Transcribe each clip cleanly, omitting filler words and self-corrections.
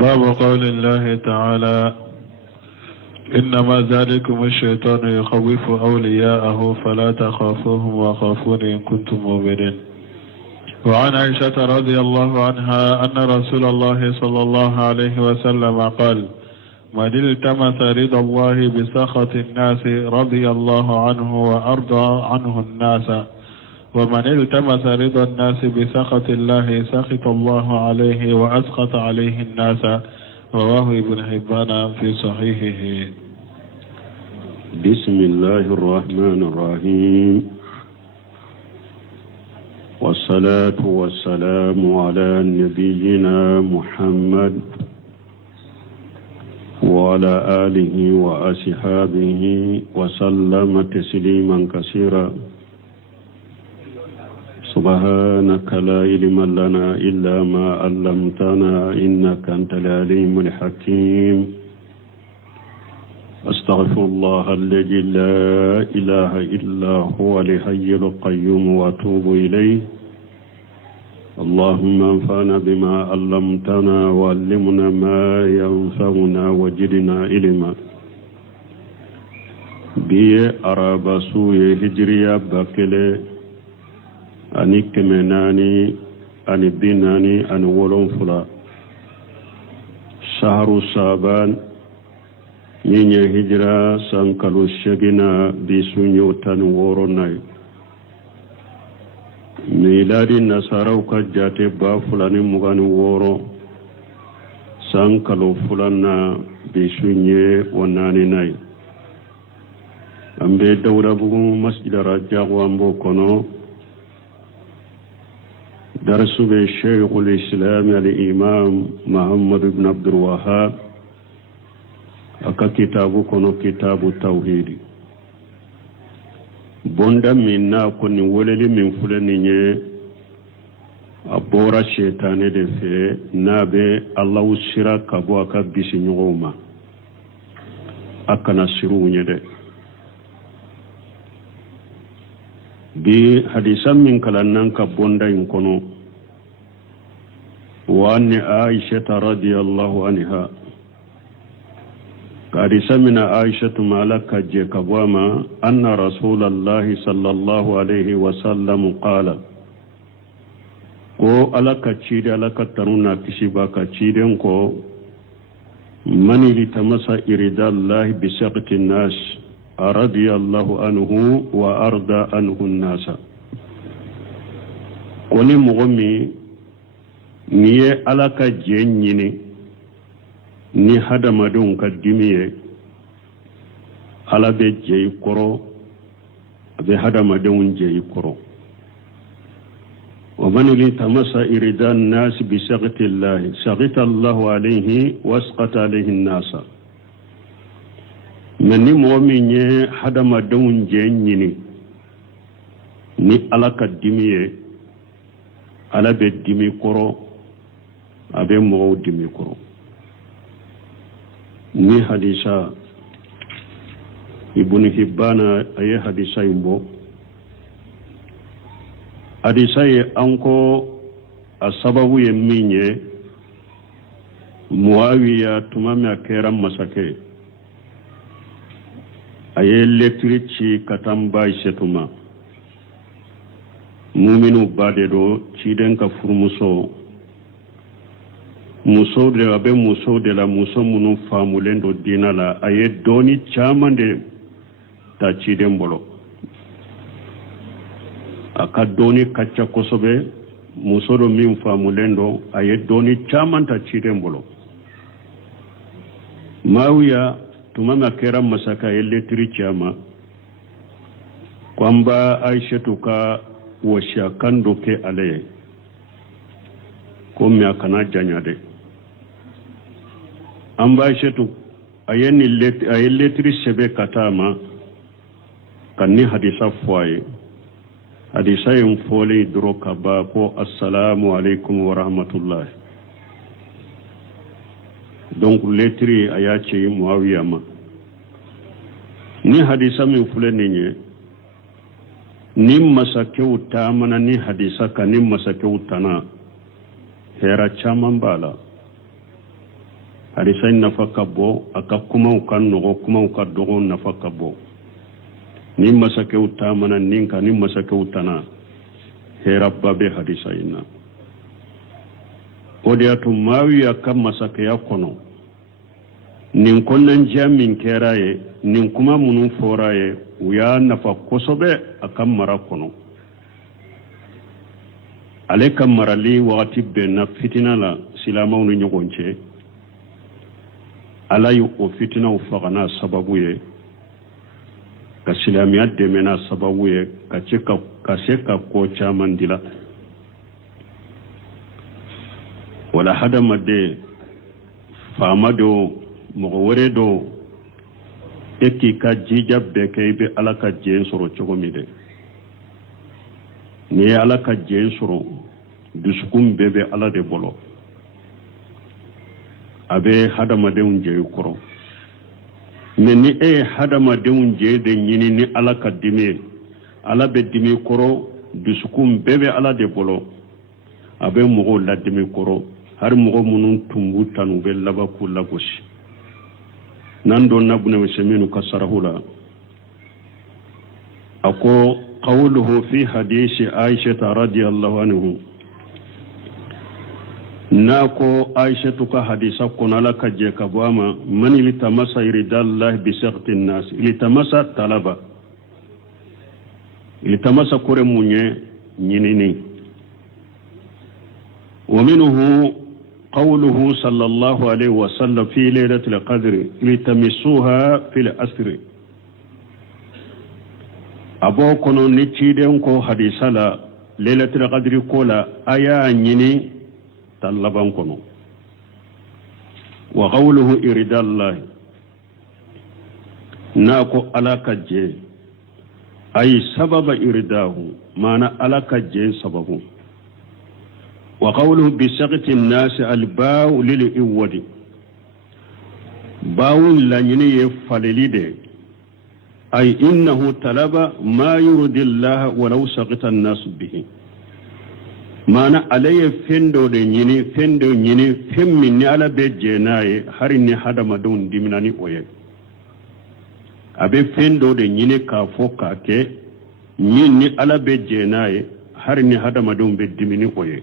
باب قول الله تعالى إنما ذلكم الشيطان يخوف أولياءه فلا تخافوهم وخافون إن كنتم مؤمنين. وعن عائشة رضي الله عنها أن رسول الله صلى الله عليه وسلم قال: من التمس رضا الله بسخط الناس رضي الله عنه وأرضى عنه الناس، ومن التمس رضا الناس بسخط الله سخط الله عليه وأسخط عليه الناس. رواه ابن حبان في صحيحه. بسم الله الرحمن الرحيم، والصلاة والسلام على نبينا محمد وعلى آله وأصحابه وسلم تسليما كثيرا. سبحانك لا علم لنا إلا ما علمتنا إنك أنت العليم الحكيم. أستغفر الله الذي لا إله إلا هو الحي القيوم وأتوب إليه. اللهم انفعنا بما علمتنا وعلمنا ما ينفعنا وزدنا علما. بي أرابا سوي هجريا باكله أني كمناني أني بناني أني ولنفلا شهر شعبان من هجرة سانكالو شجنا بسنيو تنوروناي ميلاد النصارى وكجات بافلان مغاني وورو سانكالو فلانا بسنيو وناني ناي أمبي دورا بغو مسجد رجاء وامبو كونو درس الشيخ الإسلام الإمام محمد بن عبد الوهاب أكا كتابكم كتاب التوحيد. بوندا منا كوني وللي من فلانية أبورا الشيطان دفع نابي الله الشراك أبوكا بسنيوما أكا نسروني ده bi hadisan min kalannan ka bonda in kono wa anni aisha radhiyallahu anha hadisan min aisha malaka je kabwama anna rasulullah sallallahu alaihi wasallam qala ko alaka cide alaka taruna kishiba ka ciden ko mani litamasa iridallahi bi saqti nas رضي الله عنه وأرضى عنه الناس. كوني مغمي نيه علاكا جينيني ني هذا مدون كدميه على بجي كرو أبي هذا مدون جي كرو. ومن التمس إرضاء الناس بسخط الله سخط الله عليه واسقط عليه الناس. Meni mominye hadama dawun je nyini ni alaka dimiye ala be dimi koro abe mo dimi koro ni hadisa ibn Hibbana aye hadisa imbo hadisa ye anko asababu ye minye Muawiya tumame akera masake aye lektrici katamba isetuma muminu badedo ciden ka furmuso muso de abe muso de la muso munu famulendo dinala aye doni chamande ta ciden bolo aka doni kacca kosobe muso do min famulendo aye doni chamanta ciden bolo Mawiya tumama kera masaka eletri chama kwamba Aisha tuka washa kando ke ale komi akana janyade amba Aisha tu ayeni eletri sebe katama kanni hadisa fwaye hadisa yumfole droka ba ko assalamu alaikum wa rahmatullah. Donc letri ayache Muawiya ma ni hadisa min fule ninye ni masakeu tamana ni hadisa ka ni masakeu tana hera chaman bala hadisa nafaka bo aka kuma kan no kuma ka dogo nafaka bo ni masake utamana ninka ni masake utana he rabba be hadisa ina odiatu mawi aka masake ya kono nin konnan jamin keraye nin kuma munun foraye uya nafa kosobe aka mara kono ale kam marali wakati be na fitina la silamaw ni nyogonche ala yu o fitina ufagana sababu ye ka silamiya demena sababu ye ka seka ko chaman dila wala hadama de fama do mogowore do eki ka jijab be kaybe ala ka jeen soro chogomi de ni ala ka jeen soro dusukun bebe ala de bolo abe hadama de unje koro mais ni hadama de unje de nyini ni ala ka dimi ala be dimi koro dusukun bebe ala de bolo abe mogo la dimi koro har mogo munun tumbu tanu be laba kula goshi nando nabuna wesemenu kasarahula ako qawluhu fi hadisi Aisha radhiyallahu anhu nako Aisha ka hadisa kunala kaje kabama man litamasa iridallah bi saqti nas litamasa talaba litamasa kore munye nyinini ومنه قوله صلى الله عليه وسلم في ليلة القدر لتمسوها في الأسر أبو كنو نتشيدن كو حديثة ليلة القدر كولا آيا نيني طلبان كنو وقوله إرد الله ناكو على كجي أي سبب إرداه معنى على كجي سببه وقوله بسقط الناس الباء للإود باو لنيني يفلليد أي إنه طلب ما يرضي الله ولو سقط الناس به معنى عليه فندو نيني فندو نيني فمني على بجناي هرني هذا مدون دمناني ويه أبي فندو نيني كافوكا كي نيني على بجناي هرني هذا مدون بدمني ويه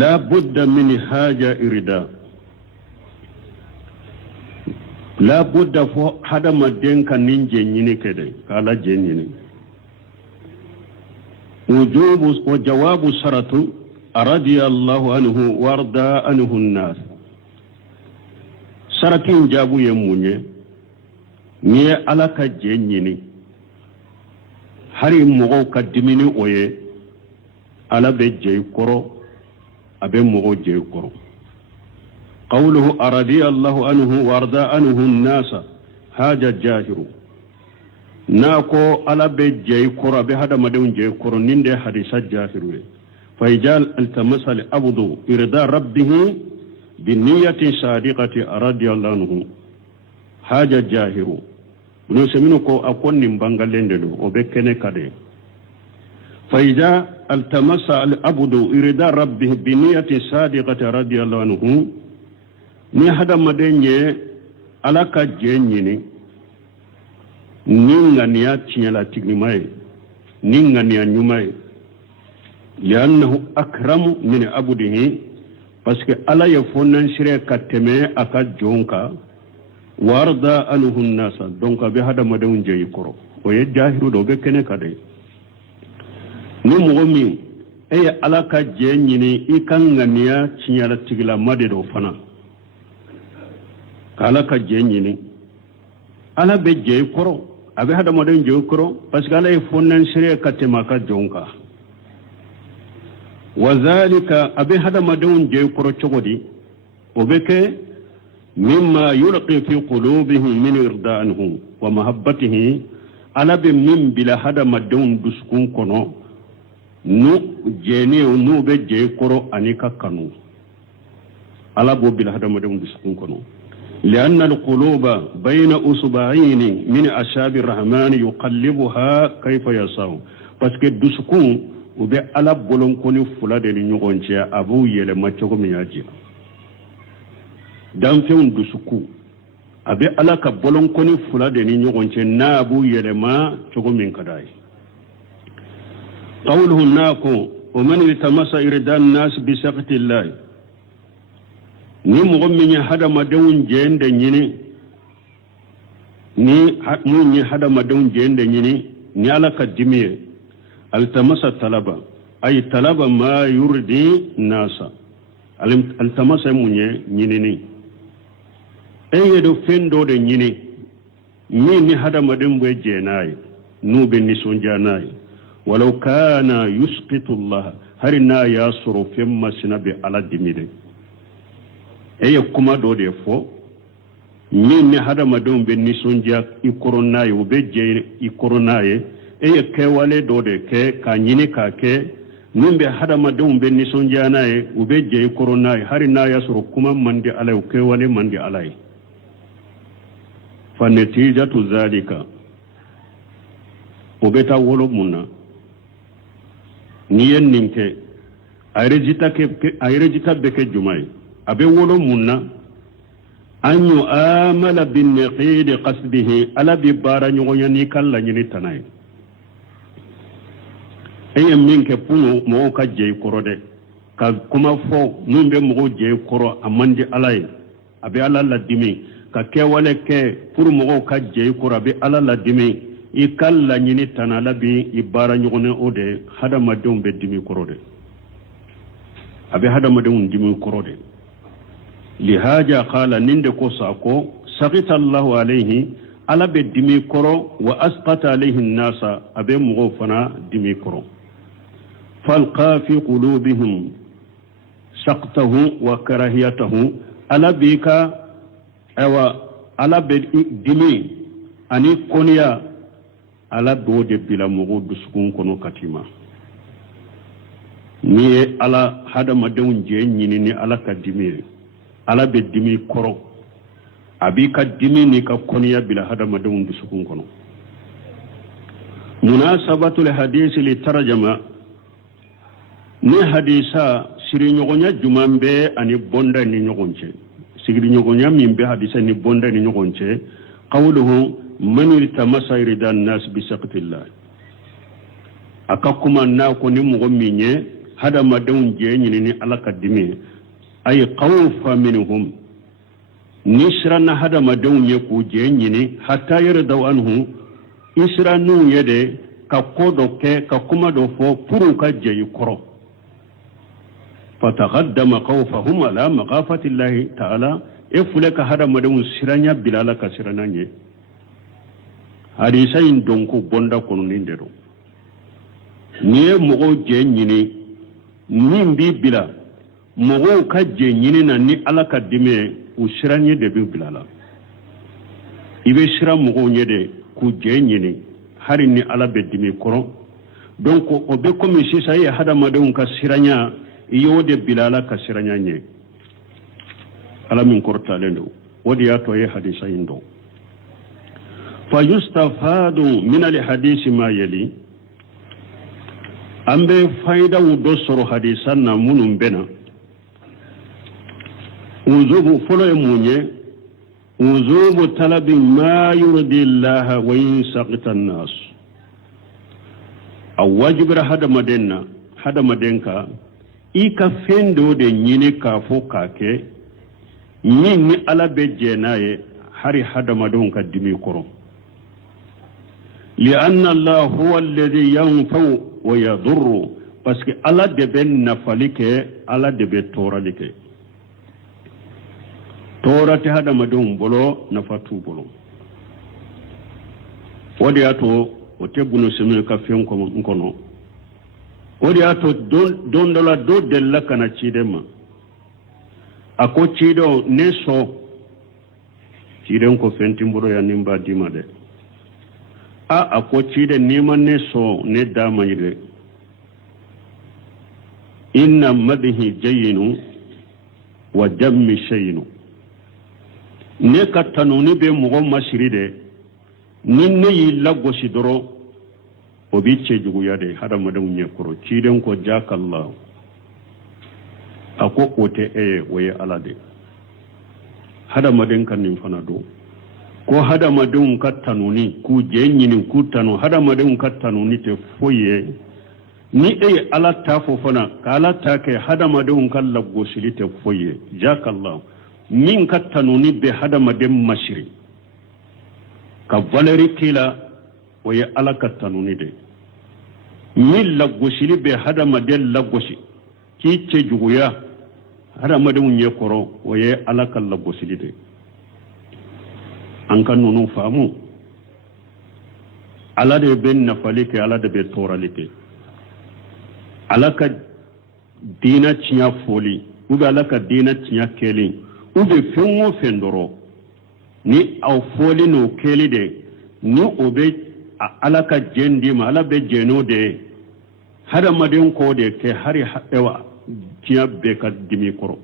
لا بد من حاجة إرداء لا بد هذا ما دين كان نينجي كده قال جنيني وجواب سرط رضي الله عنه وارضى عنه الناس سرطين جابوا يموني ني على كجنيني هري مغو كدميني اويه على بجي كرو أبي مغوجي كرو قوله أرضي الله عنه وارضى عنه الناس هذا جاهر ناكو على بجي كرو بهذا مدون جي كرو نندي حديث جاهر فيجال التمس لأبدو إرضاء ربه بالنية صادقة أرضي الله عنه هذا جاهر نسمينكو أكون نمبانغالين دلو وبكني كده فإذا التمس العبد إرضاء ربه بنية صادقة رضي الله عنه ni hada madenye alaka jenyini ninga niya tinyala tignimaye ninga niya nyumaye liannahu akramu min abudihi parce que ala yafonan shire kateme aka jonka warda anhu nasa donc be hada maden jeyi koro o ye jahiru do be kene kade ni mogomi eye ala ka je nyini ikanganiya chinyala tigila made do fana ala ka je nyini ala be je koro abe hada moden je koro parce que ala e fonnan sire katema ka jonka wazalika abe hada moden je koro chogodi obeke mimma yulqi fi qulubihim min irda'anhu wa mahabbatihi ala be min bila hada moden duskun kono nu jeni nu be je koro anika kanu ala bo bil hadama dem biskun kono لأن القلوب بين أصبعين من أشاب الرحمن يقلبها كيف يشاء parce que dusukun ube ala bolon koni fula de ni nyogonche abu yele machogo miyaji danfeŋ dusuku a be ala ka bolonkoni fula de ni ɲɔgɔn cɛ n'a b'u yɛlɛma cogo min ka d'a ye qawluhu n'a ko wa man iltamasa irda nnas bisakti llahi ni mɔgɔ min ye hadamadenw jɛn de ɲini ni mun ye hadamadenw jɛn de ɲini ni ala ka dimi ye altamasa talaba ay talaba ma yurdi nasa altamasa mun ye ɲinini ye do fen do de ɲini min ni hadamadenw bɛ jɛn n'a ye n'u bɛ nisɔndiya n'a ye walau kana yusqitu llah hari n'a y'a sɔrɔ fen masina bɛ ala dimi de ye kuma dɔ de fɔ min ni hadamadenw bɛ nisɔndiya i kɔrɔ n'a ye u bɛ jɛ i kɔrɔ n'a ye ye kɛwale dɔ de kɛ k'a ɲini k'a kɛ min bɛ hadamadenw bɛ nisɔndiya n'a ye u bɛ jɛ i kɔrɔ n'a ye hari n'a y'a sɔrɔ kuma man di ala ye u kɛwale man di ala ye fa natijatu zalika o bɛ taa wolo mun na n'i ye nin kɛ a résultat bɛ kɛ jumɛn ye a bɛ wolo mun na an yu amala bin naqidi qasdihi ala bi baara ɲɔgɔnya n'i ka laɲini tana ye ye min kɛ punu mɔgɔw ka jɛ i kɔrɔ dɛ ka kuma fɔ min bɛ mɔgɔw jɛ i kɔrɔ a man di ala ye a bɛ ala ladimi ka kɛwale kɛ pour mɔgɔw ka jɛ i kɔrɔ a bɛ ala ladimi i ka laɲini tana ala bi i baara ɲɔgɔnya o de hadamadenw bɛ dimi kɔrɔ de a bɛ hadamadenw dimi kɔrɔ de lihaja qala nin de ko sa ko sakita allahu alayhi ala be dimi koro wa asqata alayhi nasa abe mugo fana dimi koro falqa fi qulubihim saqtahu wa karahiyatahu ala bika awa ala be dimi ani koniya ala do de bila mugo dusukun kono katima ni ala hadamadenw je nyini ni ala ka dimi ala be dimi koro abi ka dimi ni ka koniya bila hadamadenw dusukun kono munasabatul hadith li tarjama ni hadisa siri ɲɔgɔnya juman bɛ ani bonda ni ɲɔgɔn cɛ sigiri ɲɔgɔnya min bɛ hadisa ni bonda ni ɲɔgɔn cɛ qawluhu man iltamasa irda an-nas bi saqtillah aka kuma na ko ni mɔgɔ min ye hadamadenw jɛ ɲini ni ala ka dimi ay qawfa minhum nisrana hadamadenw ye k'u jɛ ɲini hatta yardaw anhu isranu ye de ka ko dɔ kɛ ka kuma dɔ fɔ pour ka jɛ i kɔrɔ fataqaddama khawfahum ala maqafati llahi ta'ala fulaka hadamadenw siranya bilala ka sirana ye hadisa in donko bonda kono nin de do ni ye mɔgɔw jɛ ɲini min b'i bila mɔgɔw ka jɛ ɲini na ni ala ka dimi u siranye de bɛ bila la i bɛ sira mɔgɔw ɲɛ de k'u jɛ ɲini hari ni ala bɛ dimi kɔrɔ donc o bɛ komi sisan i ye hadamadenw ka siranya i y'o de bila ala ka siranya ɲɛ ala min kɔrɔtalen don o de y'a to ye hadisa in dɔn fa yustafadu min al hadisi ma yali an bɛ fayidaw dɔ sɔrɔ hadisa na minnu bɛ na uzubu folo ye mun ye uzubu talabi ma yurdi llaha wa in saqita an-nas a wajibira hadamaden ka i ka fɛn dɔ de ɲini k'a fɔ k'a kɛ min ni ala bɛ jɛ n'a ye hari hadamadenw ka dimi kɔrɔ li'anna allah huwa alladhi yanfa'u wa yadurru parce que ala de bɛ nafali kɛ ala de bɛ tɔɔrali kɛ tɔɔra tɛ hadamadenw bolo nafa t'u bolo o de y'a to o tɛ bunu sɛmɛ ka fɛn kɔnɔ o de y'a to don dɔ la dɔ delila ka na ciden ma a ko cidenw ne sɔn ciden ko fɛn tɛ n bolo yan ni n b'a d'i ma dɛ a ko ciden n'i ma ne sɔn ne d'a ma ye dɛ inna madihi jayinu wa dammi shayinu ne ka tanuni bɛ mɔgɔ masiri dɛ ni ne y'i lagosi dɔrɔn o b'i cɛ juguya de hadamadenw ɲɛkɔrɔ ciden ko jakallahu a ko o tɛ e ye o ye ala de hada maden kan nin fana do ko hada madun kattanuni ku je nyinin ku tanu hada madun kattanuni te foye ni ala ta fo fana kala ta ke hada madun kan labgo silite foye jakallahu min kattanuni be hada maden mashiri ka valeri kila oye ala kattanuni de min labgo sili be hada maden labgosi ki ce juguya hada maden nye koro oye ala kan labgo silite an kan nunu famu ala de ben nafalike ala de be toralike ala ka dina tiya foli ube ala ka dina tiya keli ube fengo fendoro ni au foli no keli de ni obe ala ka jendi ma ala be jeno de hada madin ko de ke hari ewa tiya be ka dimi koro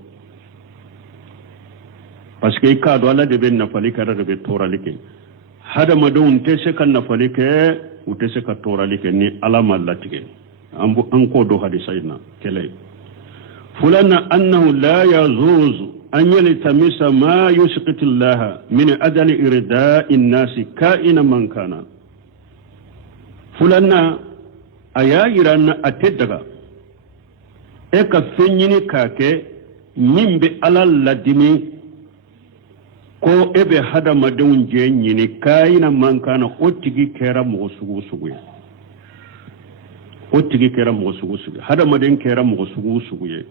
parce que ka do ala de ben nafalike ala de be toralike hada madon te se kan nafalike u te se ka toralike ni ala mallatige an ko do hadisayna kele fulana annahu la yazuz an yaltamisa ma yusqitu Allah min adli irda'i an-nasi ka'ina man kana fulana aya iranna ateddaga e ka fenyini kake nimbe alal ladimi ko ebe hada madun je nyini ka'ina man kana otigi kera mo sugu otigi kera mo sugu hada maden kera mo sugu ye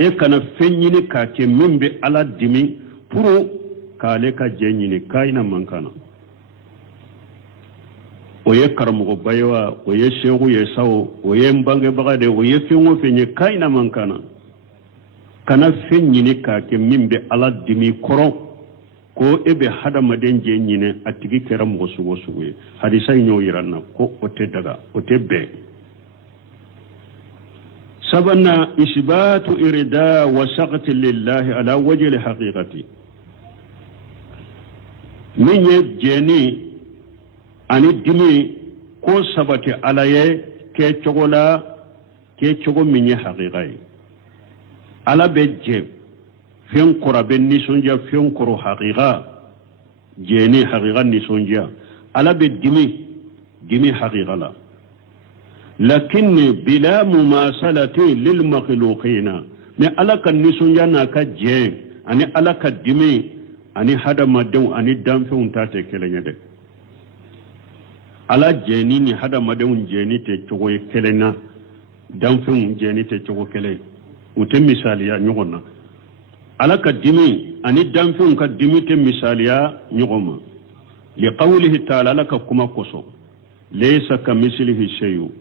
e kana fenyini ka ke mimbe ala dimi puro kale ka jenyini kaina mankana oye karamo baywa oye shehu ye sawo oye mbange bagade oye fenwo fenye kaina mankana kana fenyini ka ke mimbe ala dimi koro ko ebe hada maden je nyine atigi kera mo sugu ye hadisa nyo yiranna ko ote daga ote be سبنا إثبات إرداء وسقط لله على وجه الحقيقة من يجني أن الدمي كو سبت عليه كي تقول من حقيقة على بجي فين قرب النسونجا فين قرو حقيقة جني حقيقة النسونجا على بالدمي دمي حقيقة لا لكن بلا مماثلة للمخلوقين ne ala ka nisonja na ka jɛ ani ala ka dimi ani hadamadenw ani danfɛnw ta tɛ kelen ye dɛ ala jɛni ni hadamadenw jɛni tɛ cogo ye kelen na danfɛnw jɛni tɛ cogo kelen u tɛ misaliya ɲɔgɔn na ala ka dimi ani danfɛnw ka dimi tɛ misaliya ɲɔgɔn ma liqawlihi ta'ala ala ka kuma kosɔn laysa kamislihi shay'un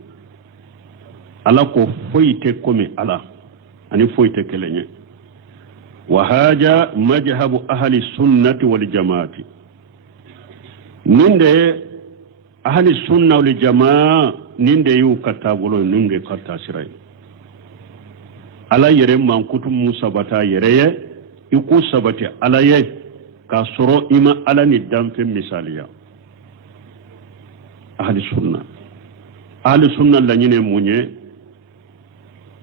ala ko foyite komi ala ani foyite kelenye wa haja majhabu ahli sunnati wal jamaati ninde ahli sunna wal jamaa ninde yu katabulo ninde kata sirai ala yere man kutum musabata yereye iku sabati ala ye ka soro ima ala ni damfe misaliya ahli sunna la nyine munye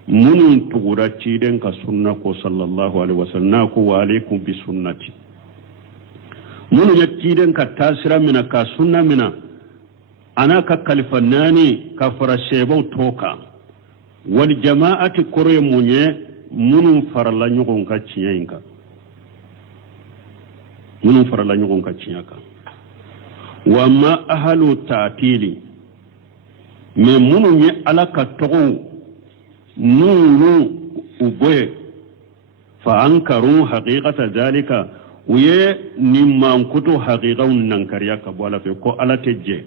munun tugura ciden ka sunna ko sallallahu alaihi wasallam ko wa alaikum bi sunnati munun ya ciden ka tasira mina ka sunna mina ana ka kalfanani ka farashebo toka wal jama'ati kore munye munun farala nyugon ka ciyinka munun farala nyugon ka ciyaka wa ma ahlu ta'tili me munun ye ala ka togo nuru uboye fa ankaru haqiqata zalika uye nimman kuto haqiqan nan kariya ka bola fe ko ala tejje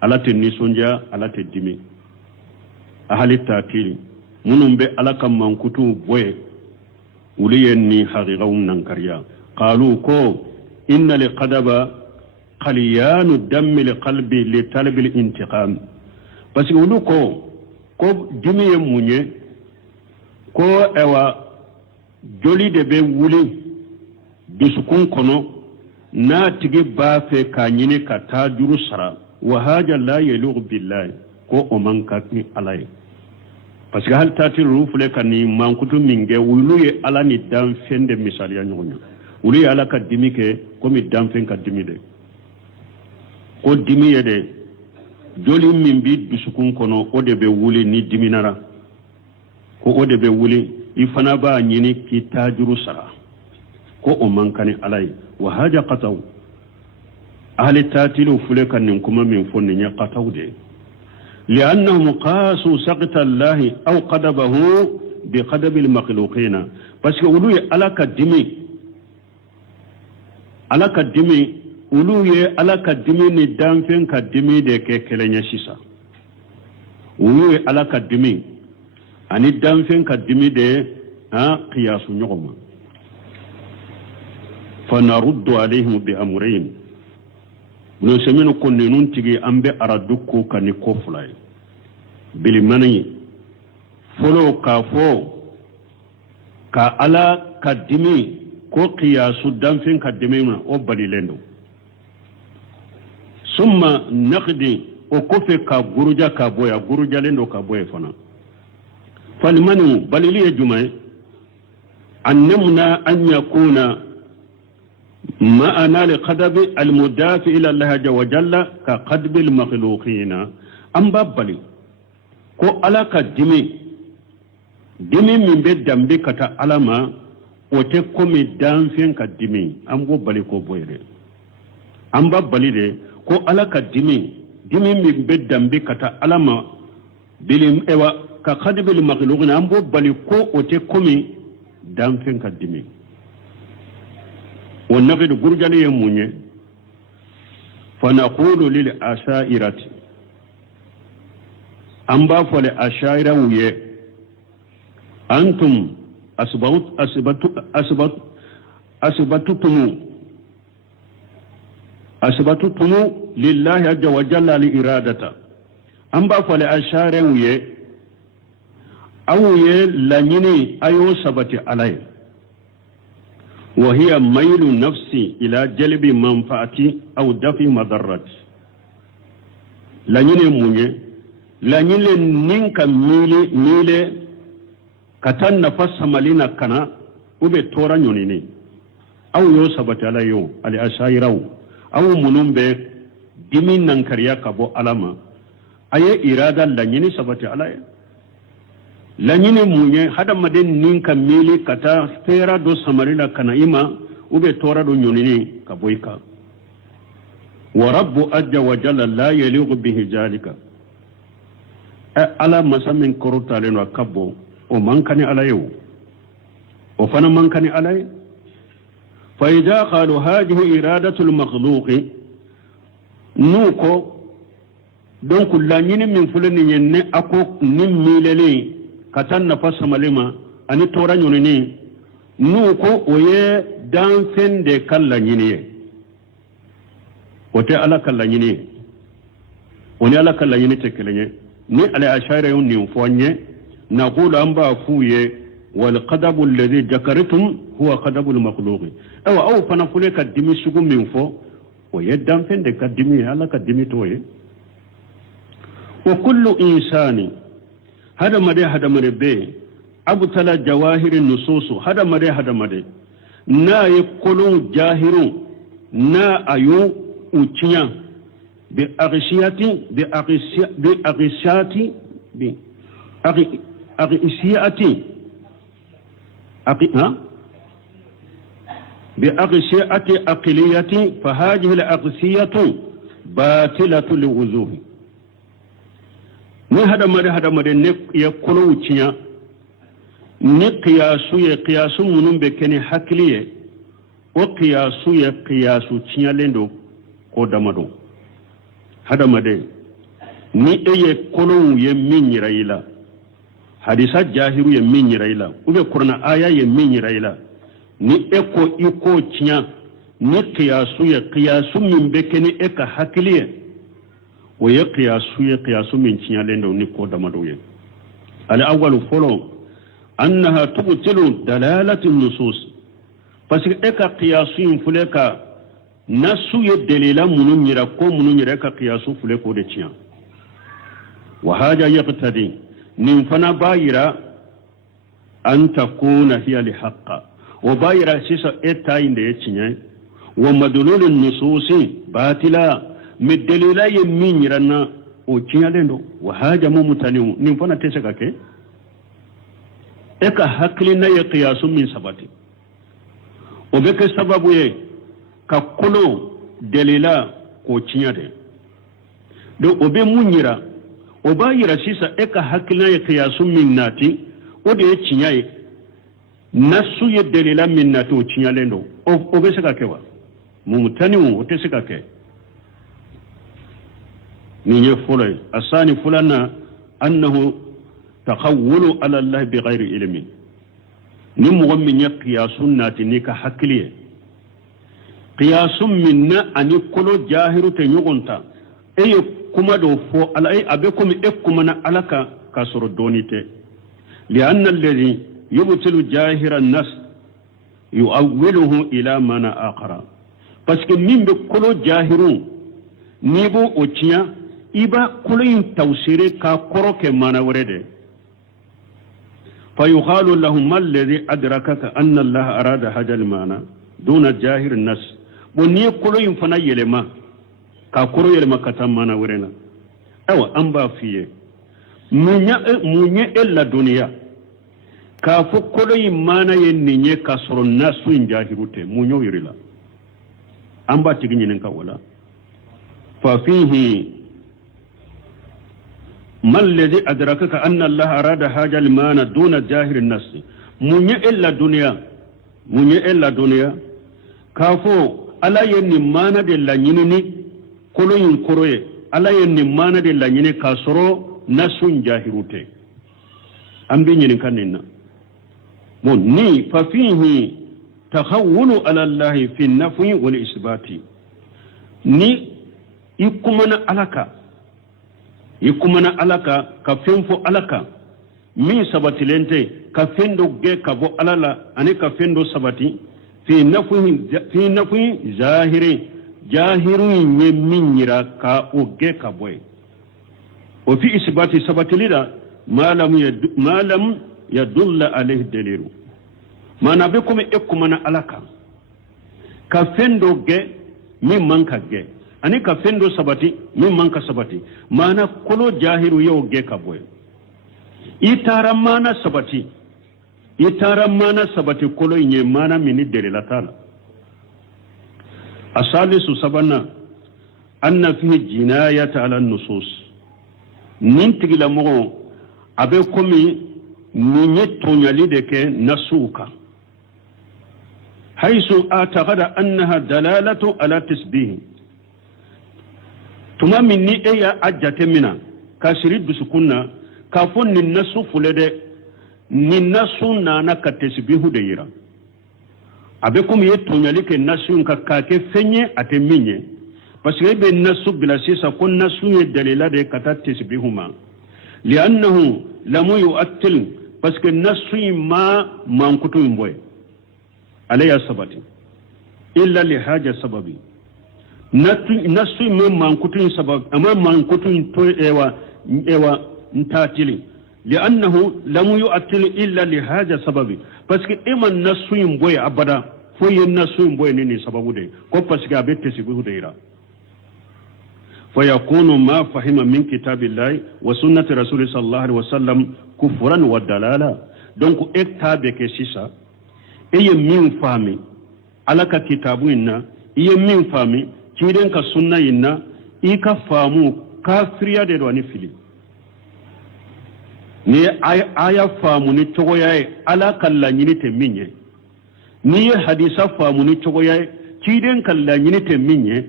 ala te nisonja ala te dimi ahli takili munum be ala kam man kuto boye uliyen ni haqiqan nan kariya qalu ko inna li qadaba qaliyanu dammi li qalbi li talab al intiqam parce que ulu ko dimiye munye ko ewa joli de be wuli bisukun kono na tigi ba fe ka nyine ka ta juru sara wa haja la yalugu billahi ko o man ka ni alay parce que hal tati rufule kan ni man kutu minge wuluye ala ni dan fende misaliya nyonya uli ala ka dimi ke komi danfen ka dimi de ko dimi ye de joli min bi dusukun kono o de be wuli ni diminara ko o de be wuli ifana ba nyini ki tajuru sara ko o mankani alai wa haja qataw ahli tatilu fule kan nin kuma min fonni nya qataw de لأنهم قاسوا سقط الله أو قدبه بقدب المخلوقين بس يقولوا على كدمي uluye ala ka dimi ni danfen ka dimi de ke kelenya sisa uluye ala ka dimi ani danfen ka dimi de qiyasu nyoma fa naruddu alayhim bi amrayn no semino konnenun tigi ambe aradukko kan ko fulay bil mani folo ka fo ka ala ka dimi ko qiyasu danfen ka dimi ma o balilendo summa naqdi o kofe ka guruja ka boya guruja lendo ka boya fana falmanu balili jumay annamna an yakuna ma'ana li qadabi al mudafi ila Allah jalla wa jalla ka qadbi al makhluqina am babbali ko alaka dimi min be dambe kata alama o te komi danfen ka dimi am go bali ko boyre am babbali de ko alaka dimi min be dambe kata alama bilim ewa ka qadbil makhluqin ambo bali ko o te komi danfen ka dimi wa naqid gurjali yemunye fa naqulu lil ashairati amba fole ashaira wuye antum asbatutum lillahi azza wa jalla li iradata amba fale ashare wuye awuye lanyini ayo sabati alay wa hiya mailu nafsi ila jalbi manfaati aw dafi madarrati lanyini munye lanyile ninka mile katan nafasa malina kana ube tora nyonini aw yo sabati alayo ali ashairaw awu munun be dimin nan kariya ka bo alama aye irada lanyini sabati alaya lanyini munye hada maden ninka mili kata fera do samarila kana ima ube tora do nyonini ka boyka wa rabbu ajja wa jalla la yaliqu bihi jalika ala masamin korota leno kabbo o mankani alayo o fana mankani alayo فإذا قالوا هذه إرادة المخلوق نوكو دونك لانين من فلن ين أكو نميللي كتن نفس ملما أني تورا يونيني نوكو ويه دانسن دي كاللانيني وتي على كاللانيني وني على كاللانيني تكلني ني على أشارة يوني فواني نقول أنبا فويه والقدب الذي ذكرتم هو قدب المخلوق او فنفله كدمي سغو منفو ويدام فين de kadimi ala kadimi toye وكل انسان هذا مده به ابتلى جواهر النصوص هذا مده نا يقولون جاهر نا ايو uchinya بأغشية أقلية فهذه الأغشية باطلة لوجوه هذا ما يقولوا تيا قياس منهم بكني حكلية وقياس تيا لندو قدامدو هذا ما ده ni يقولوا يمين رايلا hadisa jahiru ya minyi raila ube kurna aya ya minyi raila ni iko chinya ni qiyasu min bekeni eka hakiliye wa ya qiyasu min chinya lendo ni ko da madoye al awwal folo annaha tubtilu dalalati nusus parce eka qiyasu in fuleka nasu ya dalila munun mira ko munun mira ka qiyasu fuleko de chinya wa haja yaqtadi nin fana bayira an takuna hiya li haqqa وبايرا سيسا اتاين دي اتشنين ومدلول النصوص باطلا مدلولا يمين يرنا وچيا لندو وهاجا ممتنو نفنا تسكاكي eka haklina ya qiyasu min sabati obeke sababu ye ka kono delila ko cinyade do obe munyira oba yira sisa eka haklina ya qiyasu min nati ode cinyaye nasu ye delila min nati o cinyalendo obe saka kewa mumtani o tesaka ke ni ye fulay asani fulana annahu تقول على الله بغير علم نمو من قياس ناتنيك حكليه قياس منا ان يكون جاهر تنيغونتا اي كما دو فو على اي ابيكم اكمنا عليك كسر دونيته لان الذي يبطل جاهر الناس يؤوله الى معنى اخر باسكو مين بكل جاهرون نيبو اوتيا iba كلين توسيري كا كروك معنى ورده فيقال لهم ما الذي أدركك أن الله أراد هذا المعنى دون جاهر الناس وني كلو ينفنا يلما كاكرو يلما كتامانا ورنا أو أنبا فيه مني إلا دنيا كافو كلو يمانا ينيني كسر الناس وين جاهروته منيو يرلا أنبا تغني ننكا ولا ففيه ما الذي أدركك أن الله أراد هذا المعنى دون جاهر الناس من إلا دنيا كافو ألا ينمانا دي لنيني كلو ينكروي ألا ينمانا دي لنيني كاسرو نسو جاهروتي أمبي نينكانينا مني ففيه تخول على الله في النفي والإثبات ني يكمنا ألكا yikumana alaka ka fenfo alaka min sabati lente ka fendo ge ka bo alala ani ka fendo sabati fi nafi zahiri jahiru nyemminira ka oge ka boy o fi isbati sabati lida ma lam yadulla alayhi dalilu mana be kuma ekumana alaka ka fendo ge min manka ge ani ka fendo sabati min manka sabati mana kolo jahiru yo ge kaboy itara mana sabati kolo nye mana mini delila tala asalisu sabana anna fihi jinayata ala nusus nintigila mo abe komi ninye tonyali deke nasuka haisu ataqada annaha dalalatu ala tasbih tuma minni eya ajjate mina kashiri dusukunna kafon nin nasu fulede nin nasu nana ka tasbihu de yira abe kum yetonyali ke nasu ka kake fenye ate minye parce que be nasu bila sisa kon nasu ye dalila de kata tasbihuma li'annahu lam yu'attil parce que nasu ma mankutu mboy alayya sabati illa li haja sababi nasu men mankutun sabab amma mankutun to ewa ntatili li'annahu lam yu'attil illa li haja sababi parce que iman nasu boy abada fo yen nasu boy ni sababu de ko parce que abette sibu deira fa yakunu ma fahima min kitabillahi wa sunnati rasul sallallahu alaihi wasallam kufran wa dalala donc ektabe ke sisa eye min fami alaka kitabu inna eye min fami kiden ka sunna inna ika famu kafiriya de do ni fili ni aya famu ni togoyaye ala kalla nyini te minye ni hadisa famu ni togoyaye kiden kalla nyini te minye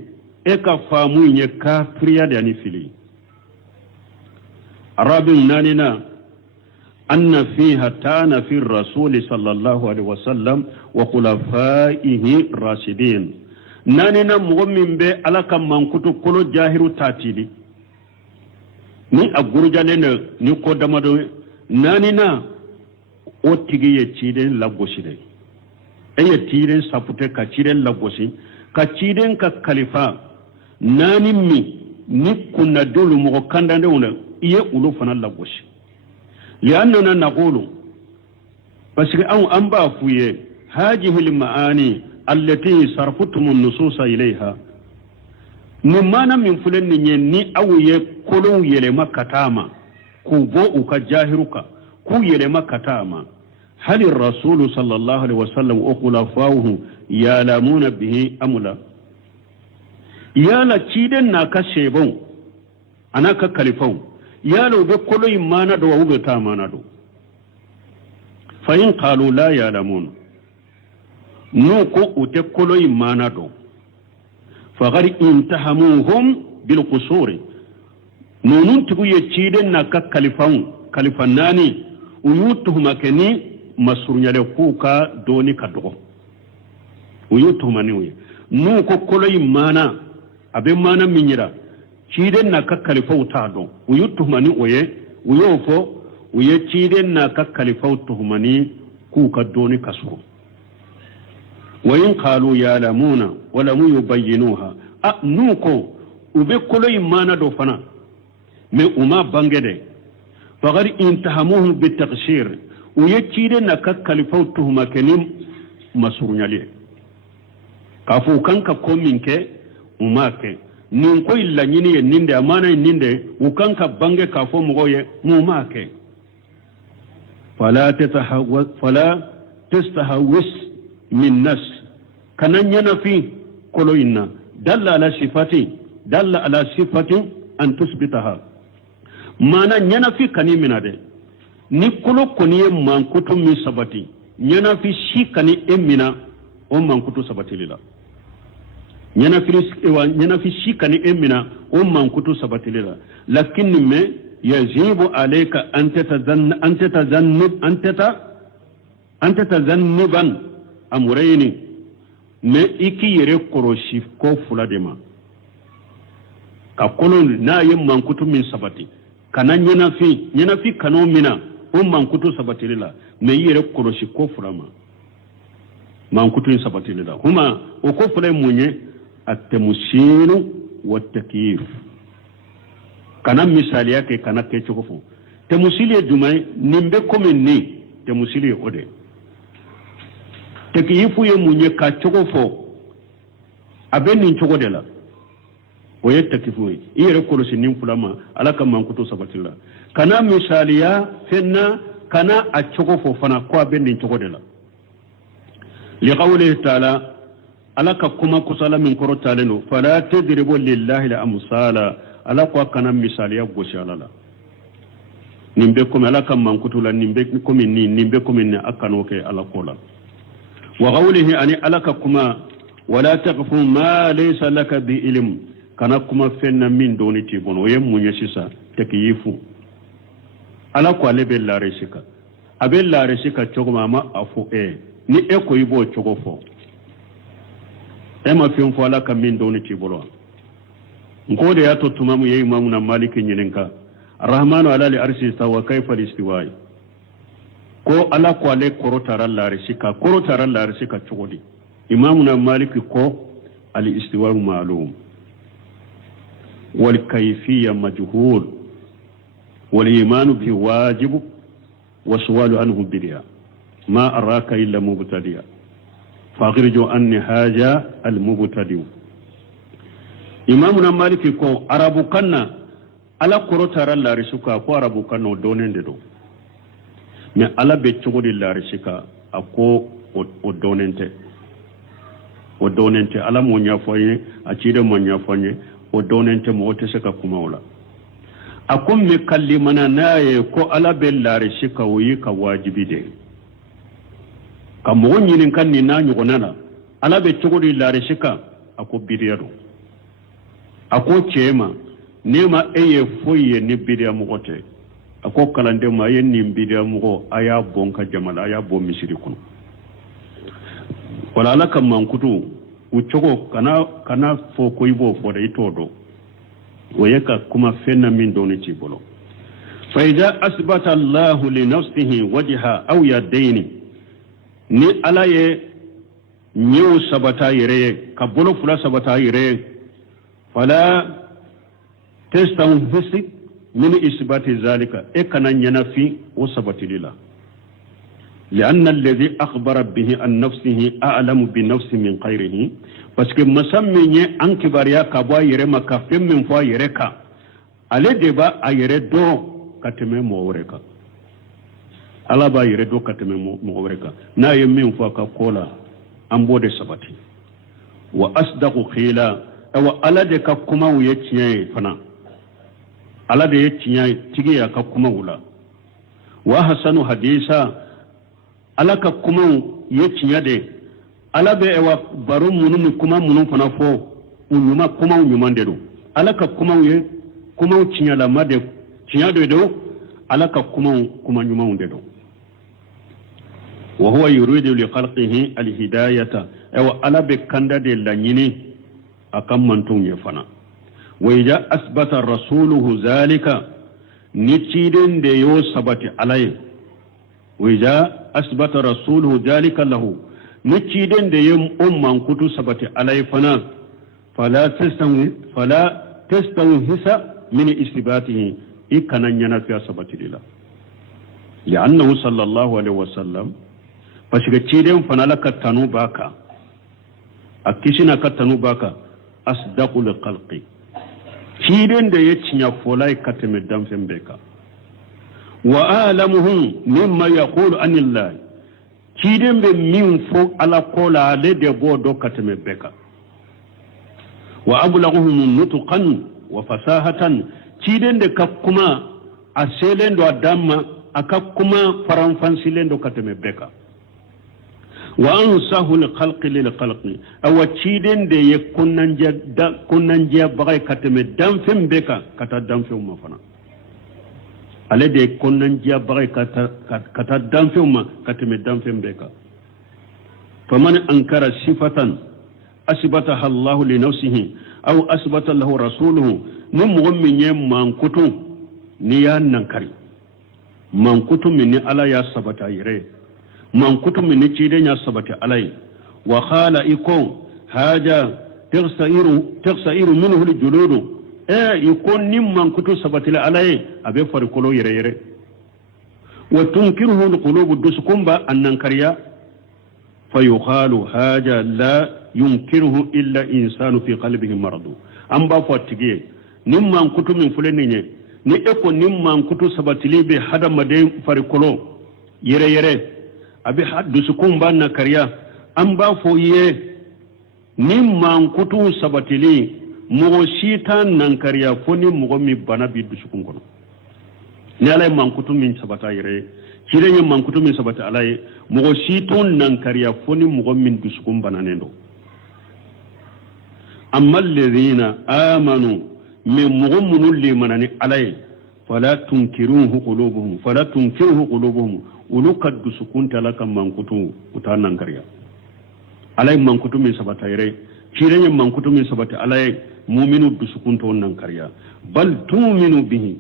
e ka famu nye kafiriya de ni fili arabin nanina anna fiha tana fi rasul sallallahu alaihi wasallam wa khulafaihi rashidin nanina mu'min be alaka mankutu kolo jahiru tatili ni agurjane ni ko damado nanina o tigi ye ciden lagosi de eye tiren sapute ka ciden lagosi ka ciden ka khalifa nani mi ni kunna dolu mo kandande wona iye ulu fana lagosi li'annana naqulu parce que an ba fuye هذه المعاني التي صرفتم النصوص إليها نمانا من فلن ني أو يقولوا يلما كتاما كوبوء كجاهرك كو يلما كتاما هل الرسول صلى الله عليه وسلم وخلفاؤه يعلمون به أم لا يالا تشيدن ناكا شيبون أنا كالفون يالو بقولوا ما ندو وبتاما ندو فإن قالوا لا يعلمون نوكو أتقولوا ما ندو فغر انتهموهم بالقصور نونون تقو يتشيدن ناكا كالفناني ويوتهم كني مسرون يلقوكا دوني كدو ويوتهم نيوي نوكو كولوي مانا أبي مانا منيرا تشيدن ناكا كالفو تادو ويوتهم نيوي ويوفو ويتشيدن ناكا كالفو تهمني كوكا دوني كسرو وإن قالوا يعلمون ولم يبينوها نوكو وبكلوا مانا دوفنا من أما بانجده فغير انتهموهم بالتقصير ويتشيرنا كالفوتهم كنم مسرون عليه كافو كانك كومينك أماك ننكو إلا نيني نند أمانا نند وكانك بانجه كافو مغوية مماك فلا تستهوس من ناس كان ينفي كلوينا دل على صفة أن تثبتها mana nyanafi kani minade ni kulo koniye mankutu min sabati nyanafi shi kani emina o mankutu sabati lila nyanafi shi kani emina o mankutu sabati lila lakin me yajibu alayka an tatazanniban amrayni me iki yere koroshi ko fuladema ka kolon na yem mankutu min sabati kana nyanafi kano mina o mankutu sabatilila me yere koroshi ko furama mankutu sabatilila huma o ko fulay munye at-tamsil wa at-takyif kana misali yake kana ke chokofo tamsili dumay nimbe komeni tamsili ode takyifu ye munye ka chokofo abeni chokodela ويتكفوي يركل سنين فلما على كم منكتو سبتلا كنا مثاليا فينا كنا أتشوفو فنا قوا بين تقولنا لقوله تعالى على كما كسلا من كرو تعالى فلا تضربوا لله الأمثال على قوا كنا مثاليا بوشالا نيمبكم على كم منكتو لا نيمبكم إن أكنوك على قولا وقوله أني على كما ولا تقف ما ليس لك بعلم kana kuma fenna min doni ti bono ye munya sisa takyifu ala ko ale be lare sika abe lare sika chogoma ma afu ni ko ibo chogofo ma fin fo ala ka min doni ti bolo ngode ya to tumamu ye imamu na maliki nyininka arrahmanu ala li arshi sawa kayfa listiwai ko ala ko ale korotara lare sika chogodi imamu na maliki ko al istiwa ma'lum والكيفية مجهول والإيمان به واجب والسؤال عنه بدعة ما أراك إلا مبتدئا فأخرجوا أن هذا المبتدئ إمامنا مالك يقول عربو كنا على قرطة الله رسوكا كو عربو كنا ودونين دو من على بيتشغل الله رسوكا أكو ودونين على مونيا فوني أتيد مونيا فوني o donente mo wote saka kuma wala akum me kallimana naye ko ala bellare shika wuyi ka wajibi de kam mo nyinin kan ni na nyugonana ala be chogodi lare shika ako bidiyado ako chema nema eye foye ni bidiya mo wote ako kalande ma yen ni bidiya mo aya bonka jamala aya bo misiri kun wala ala kam mankutu uchogo kana fo ko ibo fo da itodo wayaka kuma fenna min doni ci bolo fa idha asbata Allah li nafsihi wajha aw yadaini ni alaye nyu sabata yire ka bolo fula sabata yire fala tastanfisi min isbati zalika e kana nyana fi o sabati lila لأن الذي أخبر به عن نفسه أعلم بنفسه من غيره parce que masammenye an kibariya ka bɔ a yɛrɛ ma ka fɛn min fɔ a yɛrɛ kan ale de b'a a yɛrɛ dɔn ka tɛmɛ mɔgɔ wɛrɛ kan ala b'a yɛrɛ dɔn ka tɛmɛ mɔgɔ wɛrɛ kan n'a ye min fɔ a ka ko la an b'o de sabati wa asdaqu qila wa ala de ka kumaw ye tiɲɛ ye fana ala de ye tiɲɛ tigi ye a ka kumaw la wa hasanu hadisa ala ka kumaw ye tiɲɛ de ala bɛ ewa baro minnu ni kuma minnu fana fɔ kumaw ɲuman de don ala ka kumaw ye kumaw tiɲɛlama de tiɲɛ de don ala ka kumaw kuma ɲumanw de don wa huwa yuridu li khalqihi al hidayata ewa ala bɛ kanda de laɲini a ka mantonw ye fana wa idza asbata rasuluhu zalika ni ciden de yo sabati ala ye wa idza asbata rasuluhu zalika lahu ni ciden da yin umman kutu sabati alai fana fala tastawi hisa min istibatihi ikanan yana fiya sabati lila li'annahu sallallahu alaihi wasallam fashiga ciden fana laka tanu baka akishina ka tanu baka asdaqul khalqi ciden da ya cinya folai katame damfen beka wa alamuhum mimma yaqulu anillahi ciden be min fo ala kola le de bo do katame beka wa ablaghum nutqan wa fasahatan ciden de kakuma aselen do adama akakuma faranfansilen do katame beka wa ansahu lil khalqi lil khalqi aw ciden de ye kunnanje bagay katame damfem beka kata damfem ma fana ale de konnan jiya bagay kata danfew ma kateme danfem beka faman ankara sifatan asbataha Allah li nafsihi aw asbata lahu rasuluhu mum mu'min yam mankutu ni ya nankari mankutu min ala ya sabata yire mankutu min cide ya sabata alai wa khala ikon haja tagsairu minhu li juludu yikon nimman kutu sabatila alaye abe farikolo yere wa tunkiruhu alqulubu duskumba annan kariya fayuqalu haja la yunkiruhu illa insanu fi qalbihi maradu amba fotige nimman kutu min fulenye ni eko nimman kutu sabatili be hada made farikolo yere abe duskumba annan kariya amba foye nimman kutu sabatili mogo shitan nan kariya foni mogo mi bana bi dusukun kono ni alay mankutu min sabata yire kire ni mankutu min sabata alay mogo shiton nan kariya foni mogo min dusukun bana nendo amma alladhina amanu min mogo munul limanani alay fala tunkiruhu qulubuhum uluka dusukun talaka mankutu utanan kariya alay mankutu min sabata yire kire ni mankutu min sabata alay mu'minu dusukunto nan karya bal tu'minu bihi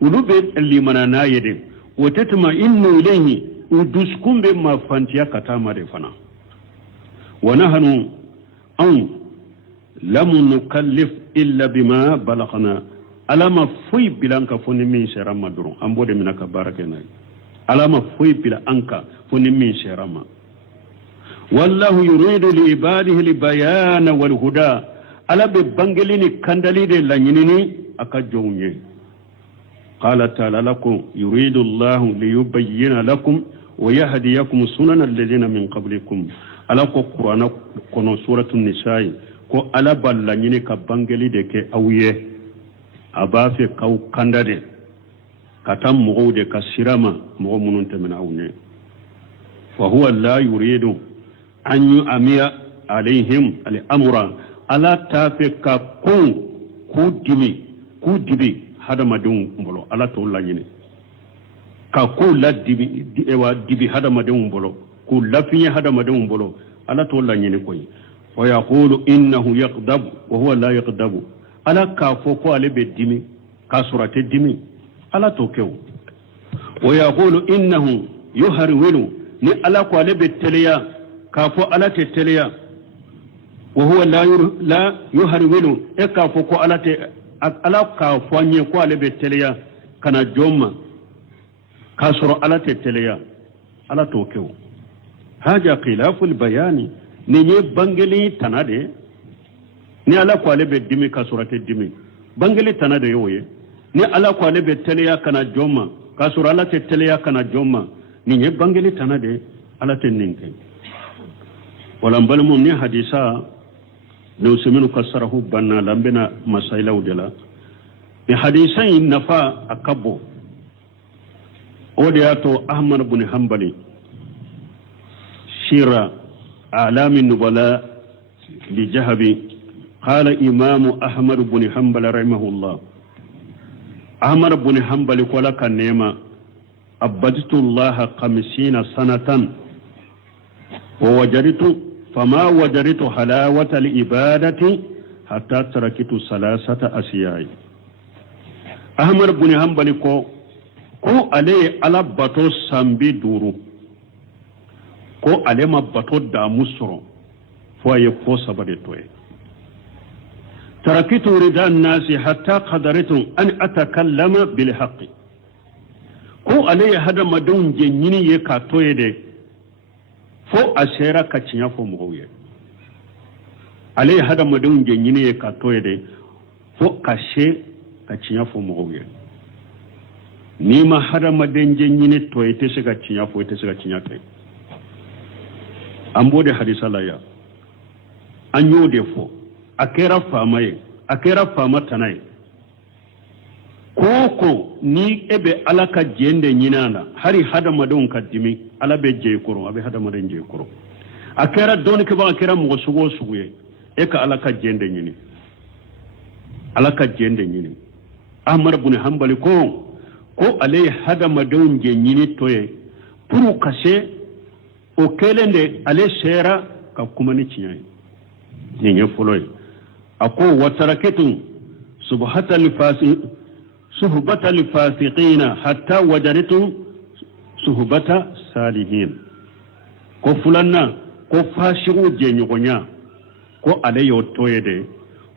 ulube limana na yede wa tatma innu ilayhi uduskum be ma fantiya katama de fana wa nahnu an lam nukallif illa bima balaghna alama fuy bilanka foni min sharama duru ambode minaka barakena alama fuy bilanka foni min sharama wallahu yuridu li ibadihi li bayana wal huda ala be bangelini kandali de lanyinini aka jownye qala ta'ala lakum yuridu Allahu li yubayyana lakum wa yahdiyakum sunana alladhina min qablikum ala ko qur'ana kono suratul nisaa ko ala ballanyini ka bangeli de ke awye abafe kaw kandade katam mugude kasirama mugo munun temena awne fa huwa la yuridu an yu'amiya alaihim al-amra ala tafe ka ku dibi hadamadun mbolo ala to lanyini ka ku la dibi hadamadun mbolo ku lafiya hadamadun mbolo ala to lanyini koy wa yaqulu innahu yaqdab wa huwa la yaqdab ala ka fo ko ale be dimi ka surate dimi ala to kew wa yaqulu innahu yuharwilu ni ala ko ale be teliya ka fo ala te teliya wa huwa la yuharwilu e ka fo ko ala te ala ka fo anye ko ale be teliya kana jomma ka suro ala te teliya ala tokewo haja khilaful bayani ni nye bangeli tanade ni ala ko ale be dimi ka surate dimi bangeli tanade yoye ni ala ko ale be teleya kana joma ka sura ala te teleya kana joma ni nye bangeli tanade ala te ninke wala mbalmu ni hadisa ne useminu kasarahu banna lambena masaila udela ni hadisa nafa akabo odiato ahmad ibn hanbali shira أعلام النبلاء لجهبي قال إمام أحمد بن حنبل رحمه الله أحمد بن حنبل قال كنيما عبدت الله 50 سنة فما وجدت حلاوة العبادة حتى تركت 3 أشياء أحمد بن حنبل ko عليه على بطو سامبي دورو ko alema bato da musoro fo ye fo sabade toye tarakitu ridan nasi hatta qadaratu an atakallama bil haqqi ko alaya hada madun jenyini ye ka toye de fo asera ka cinya fo mugoye alaya hada madun jenyini ye ka toye de fo kashe ka cinya fo mugoye ni ma hada madun jenyini toye te se ka cinya fo te se ka cinya toye an bude hadisa laya an yi de fo a kera famaye a kera famata naye koko ni ebe alaka jende nyinana hari hada madon kadimi ala be je koro abe hada madan je koro a kera don ke ba kera mo sugo suguye e ka alaka jende nyini alaka jende nyini Ahmad ibn Hanbali ko ale hada madon je nyini toye puru kashe o kelende ale shera ka kuma ni cinyai ne fuloy ako watarakatu suhbatal fasiqina hatta wajadtu suhbata salihin ko fulanna ko fashiru je nyogonya ko ale yo toyede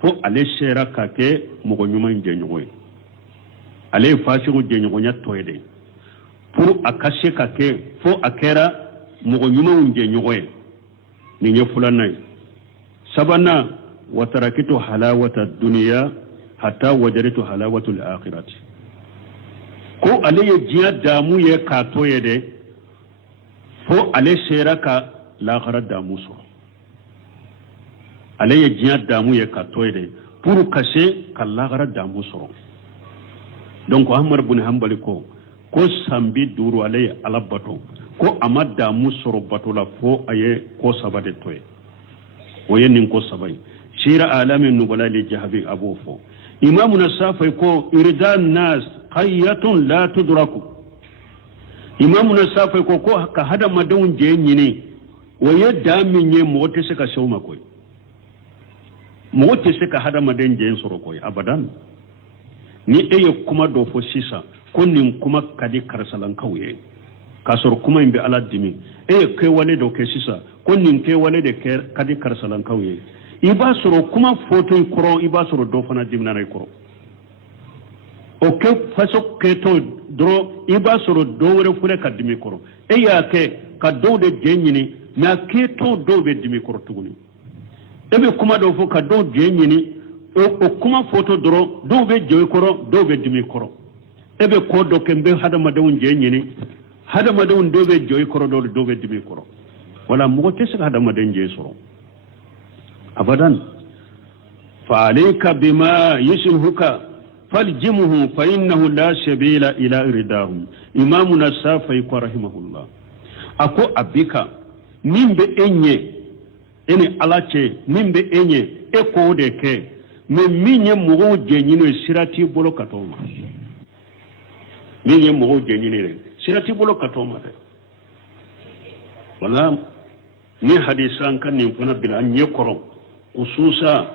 ko ale shera ka ke mugo nyuman je nyogoy ale fashiru je nyogonya toyede pour akashe ka ke fo akera mugo nyuma unje nyogoye ni nye fulanay sabana watarakitu halawata dunya hatta wajaritu halawatu al-akhirati ko ale jiya damu ye ka toye de fo ale shera ka l'akhirah damu so ale jiya damu ye ka toye de pour kashe ka l'akhirah damu so donc Ahmad ibn Hanbali ko sambi duru ale alabato ko amada musoro batola fo aye ko sabade toye oye nin ko sabai shira alamin nubala li jahabi abu fo imamu nasafai ko irdan nas qayyatun la tudraku imamu nasafai ko ka hada madawun je nyini oye daminye mote se ka shoma koy mote se ka hada madan je soro koy abadan ni eye kuma do fo sisa ko nin kuma kadi karsalan kawye kasor kuma imbe ala dimi ke wale do ke sisa ko nin ke wale de kadi karsalan kawye iba soro kuma foto ikoro iba soro do fana dimna na ikoro o ke faso ke to dro iba soro do wore fure kadimi koro ya ke ka do de jenyini na ke to do be dimi koro tuguni ebe kuma do fo ka do jenyini o kuma foto dro do be joy koro do be dimi koro ebe ko do ke mbe hada madawun jenyini hada madawun do be joy koro do be dimi koro wala mo te saka hada madan je soro abadan fa alayka bima yushuka faljimuhu fa innahu la sabila ila irdahum imamuna safai ko rahimahullah ako abika nimbe enye ene alache nimbe enye e ko de ke me minye mo jenyino sirati bolo katoma minye mo jenyino sirati bolo katoma de wala ni hadisan kan ni fana bil anye koro ususa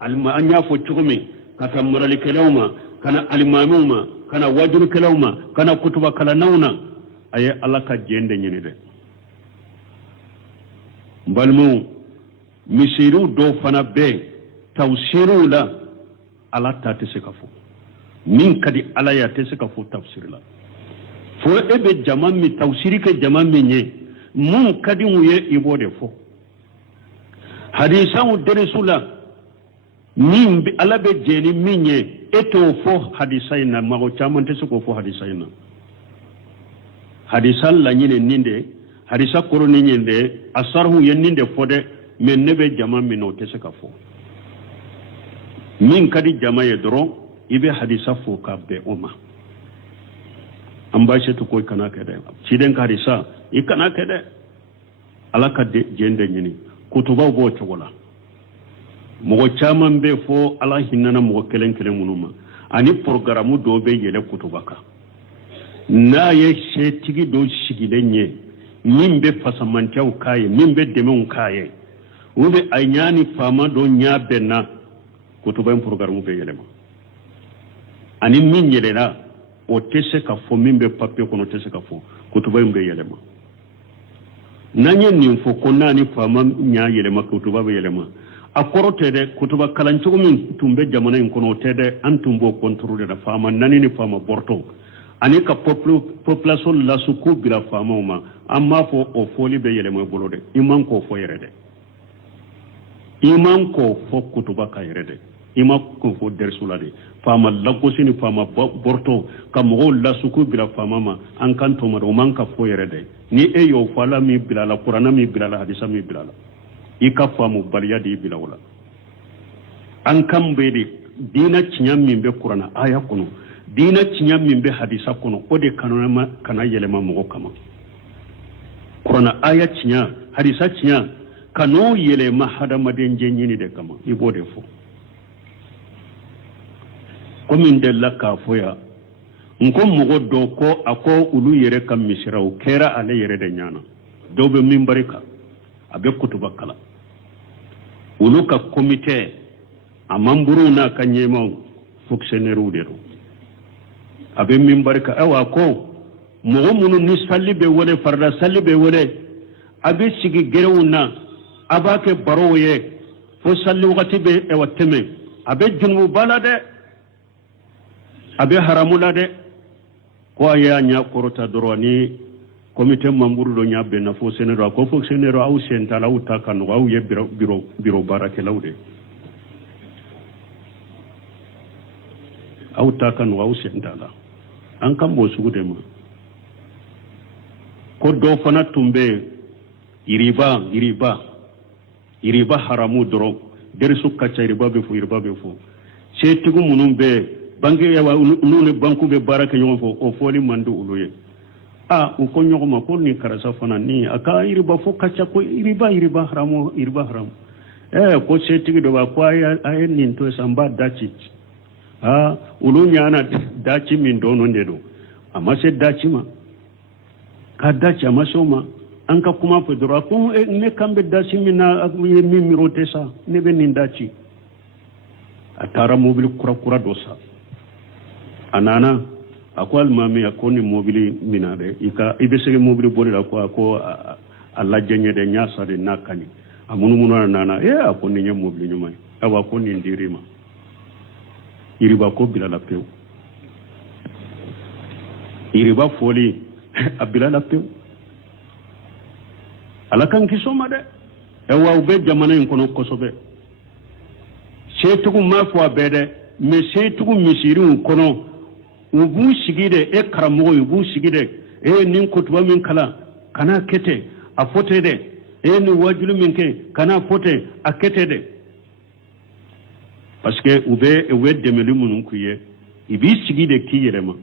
alma anya fo chugumi kata marali kelawma kana alimamuma kana wajuru kelawma kana kutuba kala nauna aye alaka jende nyini de balmu misiru do fana be tawsiru la ala ta te sekafu min kadi ala ya te sekafu tafsir la fo ebe jama mi tawsiri ke jama mi nye mun kadi muye ibode fo hadisa u deresula min bi alabe jeni minye eto fo hadisa ina mago chamante ko fo hadisa ina hadisa la nyine ninde hadisa koroni nyinde asarhu yeninde fode men nebe jama mi no tese ka fo min kadi jama ye doro ibe hadisa fo ka be oma ambache to koy kana kede ciden ka hadisa ikana kede alaka de jende nyini kutuba bo chogola mogo chaman be fo ala hinana mogo kelen kelen munuma ani programu do be yele kutuba ka na ye shetigi do shigilenye min be fasamantaw kaye min be demen kaye ube ayani fama do nyabenna kutuba programu be yele ma ani min yele na o tese ka fo min be papier kono tese ka fo kutuba be yele ma nanye ninfo konna ni fama nya yele ma kutuba be yele ma akorote de kutuba kalancugo min tumbe jamana en kono tede antumbo contrôler da fama nani ni fama borto ani ka population la suku bila fama ma amma fo o foli be yele ma bolode iman ko fo yerede iman ko fo kutuba ka yerede ima ko fo dersulade fama lagosini fama borto kam mo la suku bila fama ma an kan to maro man ka fo yerede ni e yo fala mi bila la qur'ana mi bila la hadisa mi bila la ika famu baliya di bila wala an kan be de dina cinyam min be qur'ana aya kono dina cinyam min be hadisa kono o de kanoma kana yelema mo kama qur'ana aya cinya hadisa cinya kano yelema hada maden jenyini de kama ibode fo ko min de la ka foya nko mogo do ko ako ulu yere kam misiraw kera ale yere de nyana do be min barika abe kutuba kala ulu ka comité amamburu na kanyema fonctionnaire udero abe min barika awa ko mogo munu ni sallibe wole farda sallibe wole abe sigi gerewuna abake baroye fo salli wakati be e wateme abe junmu balade abe haramula de ko aya nya korota doroni comité membre do nya be na fo senero ko fo senero au sentala au takano au ye biro barake lawde au takano au sentala an kam bo sugude ma ko do fana tumbe iriba haramu doro dersu kacha iriba be fo setigu munum be bangi ya nune banku be barake yon fo o foli mandu uluye u ko nyogoma ko ni karasa fana ni aka iriba fo kacha ko iriba haramu ko setigi do ba ko ay nin to samba dachi ulu nyana dachi min dono ndedo amma se dachi ma ka dachi amma soma an ka kuma fa dora ko ne kambe dachi min na mi mirote sa ne be nin dachi atara mobil kura dosa anana akwal mami akoni mobili minade ibe sege mobili bori ko alla jenye de nyasa de nakani amunu nana akoni nya mobili nyuma awa koni ndirima iriba ko bila la pew iriba foli abila la pew ala kan kisoma de ewa ube jamana en kono kosobe setugu mafo abede me setugu misiru kono ubu sigide e karamogo ubu sigide nin kutuba min kala kana kete a fote de ni wajulu min ke kana fote a kete de parce que ube demeli munun kuye ibi sigide ki yelema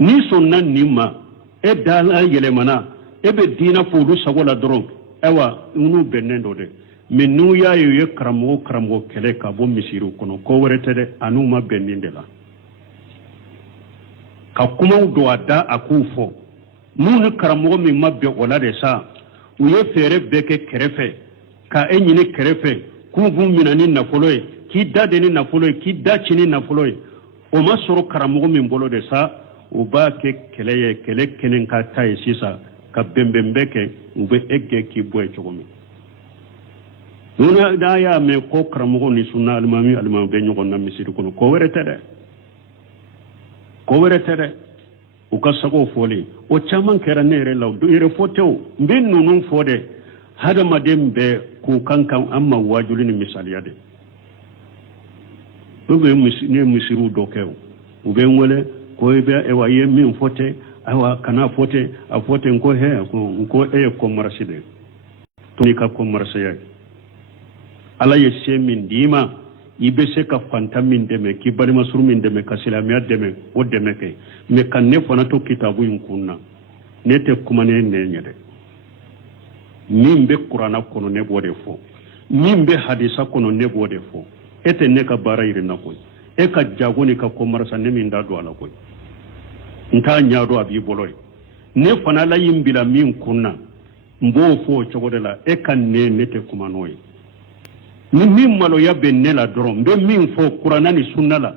ni sonna nimma e dala yelemana e be dina fodu sagola doron ewa unu benendo de mais nu ya ye karamogo kele ka bo misiru kono ko werete de anuma beninde la ka kuma do ada akufo mun karamogo mi mabbe wala de sa uye fere beke kerefe ka enyini kerefe ku bu minani na foloy ki dade ni na foloy ki dachi ni na foloy o masoro karamogo mi bolo de sa o ba ke kele kenen ka tay sisa ka bembembeke ube egge ki boy chogomi nuna da ya me ko karamogo ni sunna almami be nyogon na misiri kono ko werete de u ka sago fɔlen o caman kɛra ne yɛrɛ la yɛrɛ fɔ tɛ o n bɛ ninnu fɔ dɛ hadamaden bɛɛ k'u kan an ma waajuli ni misaliya de o bɛ ne ye misiriw dɔ kɛ u bɛ n wele ko i ye min fɔ tɛ ayiwa kana fɔ tɛ a fɔ tɛ n ko n ko e ye kɔmarasi de to i ka kɔmarasiya ye ala ye se min d'i ma i bɛ se ka fanta min dɛmɛ k'i balimasuru min dɛmɛ ka silamɛya dɛmɛ o dɛmɛ kɛ mɛ ka ne fana to kitabu in kun na ne tɛ kuma ne ɲɛ dɛ min bɛ kuranna kɔnɔ ne b'o de fɔ min bɛ hadisa kɔnɔ ne b'o de fɔ e tɛ ne ka baara yirinna koyi e ka jago ni ka komarasa ne min da don a la koyi n t'a ɲɛdɔn a b'i bolo ye ne fana ala y'i bila min kun na n b'o fɔ o cogo de la e ka ne tɛ kuma n'o ye ni min maloya bɛ ne la dɔrɔn n bɛ min fɔ kuranna ni sunna la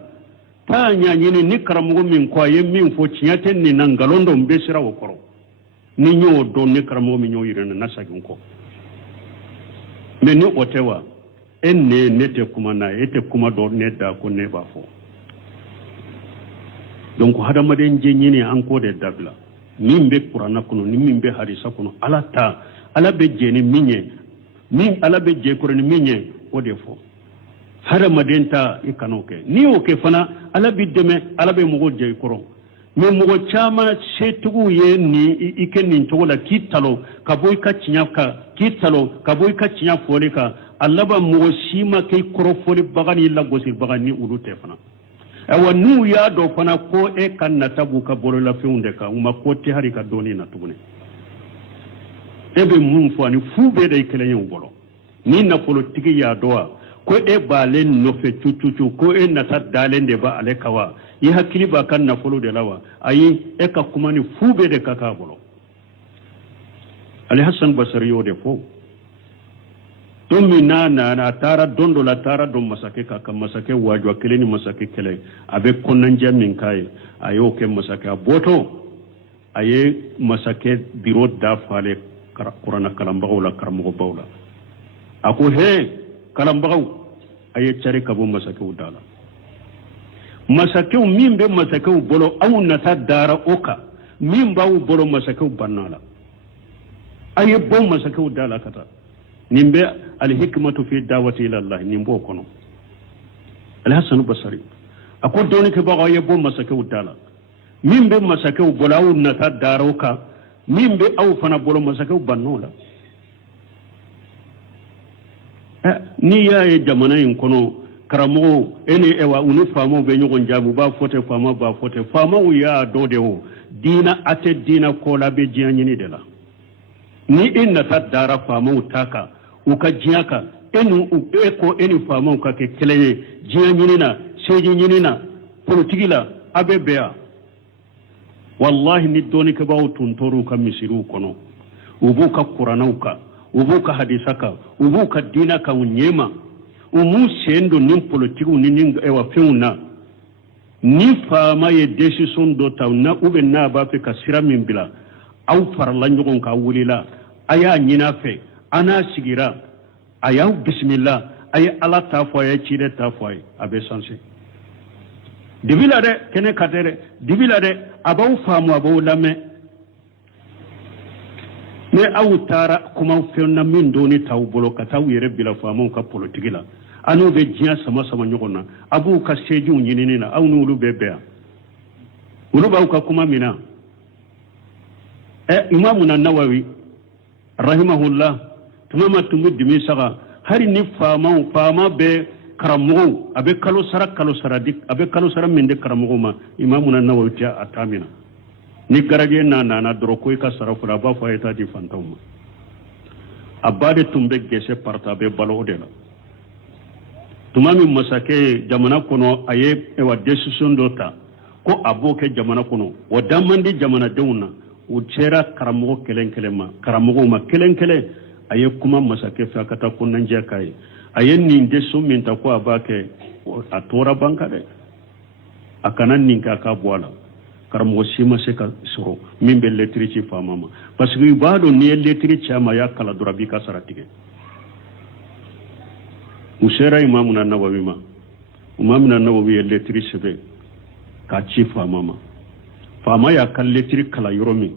taa ɲaɲini ni karamɔgɔ min ko a ye min fɔ tiɲɛ tɛ nin na nkalon dɔ n bɛ siran o kɔrɔ ni n y'o dɔn ne karamɔgɔ min y'o yira na segin kɔ mɛ ni o tɛ wa e ne tɛ kuma n'a ye e tɛ kuma dɔn ne da ko ne b'a fɔ donc hadamaden jɛ ɲini an k'o de dabila min bɛ kuranna kɔnɔ ni min bɛ hadisa kɔnɔ ala bɛ jɛ ni min ye min ala bɛ jɛ kɔrɔ ni min ye o de fɔ hadamaden ta i kan'o kɛ n'i y'o kɛ fana ala b'i dɛmɛ ala bɛ mɔgɔ jɛ i kɔrɔ mɛ mɔgɔ caman setigiw ye i kɛ nin cogo la k'i talo ka bɔ i ka tiɲɛ kan k'i talo ka bɔ i ka tiɲɛ fɔli kan a laban mɔgɔ si ma kɛ i kɔrɔfɔlibaga ni lagosibaga ni olu tɛ fana ayiwa n'u y'a dɔn fana ko e ka nata b'u ka bololafɛnw de kan u ma ko tɛ hali ka dɔɔnin na tuguni e bɛ mun fɔ ani fu bɛɛ de ye kelen ye u bolo ni nafolotigi y'a dɔn wa ko e b'ale nɔfɛ cucucu ko e nata dalen de b'ale kan wa i hakili b'a ka nafolo de la wa ayi e ka kuma ni fu bɛɛ de ka k'a bolo ali hasan basari y'o de fɔ don min n'a nana a taara don dɔ la a taara dɔn masakɛ kan ka masakɛ waajɔ kelen ni masakɛ kɛlɛ a bɛ kɔnɔnajɛ min k'a ye a y'o kɛ masakɛ a bɔtɔ a ye masakɛ biro da f'ale kuranna kalanbagaw la karamɔgɔbaw la a ko kalanbagaw a ye cari ka bɔ masakɛw da la masakɛw min bɛ masakɛw bolo aw nata dara o kan min b'aw bolo masakɛw banna la a ye bɔ masakɛw da la ka taa nin bɛ alhikmatu fi dawati ila Allah nin b'o kɔnɔ alhasan basari a ko dɔɔnikɛbagaw a ye bɔ masakɛw da la min bɛ masakɛw bolo aw nata dara o kan min bɛ aw fana bolo masakɛw bann'o la n'i y'a ye jamana in kɔnɔ karamɔgɔw e ni u ni faamaw bɛ ɲɔgɔn jaabi u b'a fɔ ten faamaw b'a fɔ ten faamaw y'a dɔn de o diina a tɛ diina kɔ la a bɛ diɲɛ ɲini de la ni e nata dara faamaw ta kan u ka diɲɛ kan e ko e ni faamaw ka kɛ kelen ye diɲɛ ɲini na seji ɲini na politiki la a bɛ bɛn yan wallahi ni dɔɔnikɛbagaw tun tor'u ka misiriw kɔnɔ u b'u ka kurannaw kan u b'u ka hadisa kan u b'u ka diina kan u ɲɛma u m'u sen don ni politikiw ni fɛnw na ni faama ye décision dɔ ta na n'a b'a fɛ ka sira min bila aw farala ɲɔgɔn kan wulila a y'a ɲini a fɛ a n'a sigira a y'aw bisimila a ye ala ta fɔ a ye ciden ta fɔ a ye a bɛ sanse dibi la dɛ kɛnɛ ka tɛ dɛ dibi la dɛ a b'aw faamu a b'aw lamɛn ni aw taara kumaw fɛn na min dɔɔni t'aw bolo ka taa aw yɛrɛ bila faamaw ka politiki la a n'u bɛ diɲɛ sama sama ɲɔgɔn na a b'u ka sejiw ɲinini na aw n'olu bɛ bɛn yan olu b'aw ka kuma min na imamu Nawawi rahimahullah tuma ma tun bɛ dimi saga hali ni faama bɛ karamɔgɔw a bɛ kalo sara di a bɛ kalo sara min di karamɔgɔw ma imamu Nawawi tɛ a ta min na ni garaje nana dɔrɔn ko i ka sara fɔlɔ a b'a fɔ a ye taa di fantanw ma a ba de tun bɛ gɛsɛ parta a bɛ balo o de la tuma min masakɛ ye jamana kɔnɔ a ye décision dɔ ta ko a b'o kɛ jamana kɔnɔ o da man di jamanadenw na u sera karamɔgɔ kelen kelen ma karamɔgɔw ma kelen kelen a ye kuma masakɛ fɛ a ka taa kɔnɔnajɛ k'a ye a ye nin décision min ta ko a b'a kɛ a tora ban kan dɛ a kana nin kɛ a k'a bɔ a la karamɔgɔ si ma se ka sɔrɔ min bɛ lettre ci faama ma parce que i b'a dɔn n'i ye lettre ci a ma a y'a kala dɔrɔn a b'i ka sara tigɛ u sera imamu Nawawi ma imamu Nawawi ye lettre sɛbɛn k'a ci faama ma fama ya kalletiri kala yoromi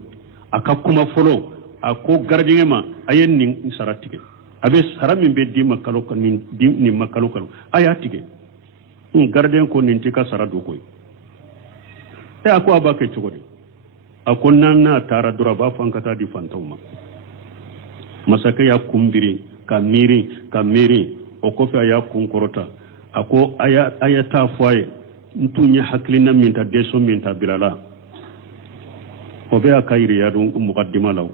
aka kuma folo ako gardien ma ayen ni saratike abe sarami be di makalo kan ni makalo kan ayatike gardien ko nin tika sarado koy e ako abake chogodi ako nanna tara dura ba fankata di fantoma masaka ya kumbiri kamiri o kofi aya kunkorota ako aya ta foye ntunye haklina minta deso minta bilala o be akayri ya dum muqaddima law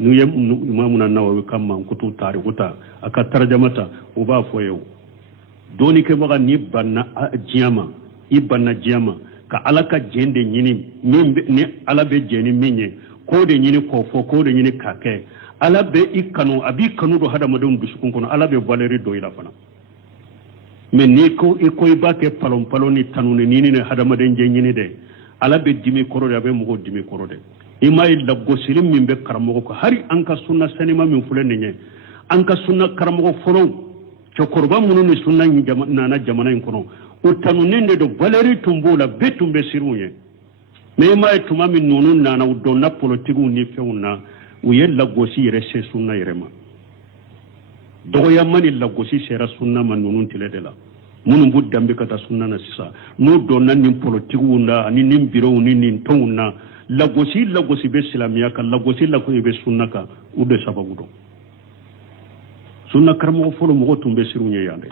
nu yem imamuna nawawi kamma kutu tarikuta aka tarjamata o ba foye doni ke baga ni banna jiyama ka alaka jende nyini ni alabe jeni minye ko de nyini ko de nyini kake alabe ikanu abi kanu do hada madum dusukun kono alabe valeri do ila fana men ni ko ibake palon ni tanune ni hada maden je nyini de alabe dimi korode abe mugo dimi korode imay labgo silim min be karamo ko hari anka sunna sanima min fulene nye anka sunna karamo folo to korba mununi sunna ni na jamana en kono o tanunende do valeri tumbola betumbe sirunye me may tuma min nunun na udonna politiku ni feuna uye lagosi yere se sunna yerema dogo yamani lagosi sera sunna man nunun tiledela munun buddambe kata sunna na sisa no donna nin politiku na ni nin biro ni nin tonna lagosi be islamiya ka lagosi be sunna ka ube sababu do sunna karamo folo mo tumbe sirunye yande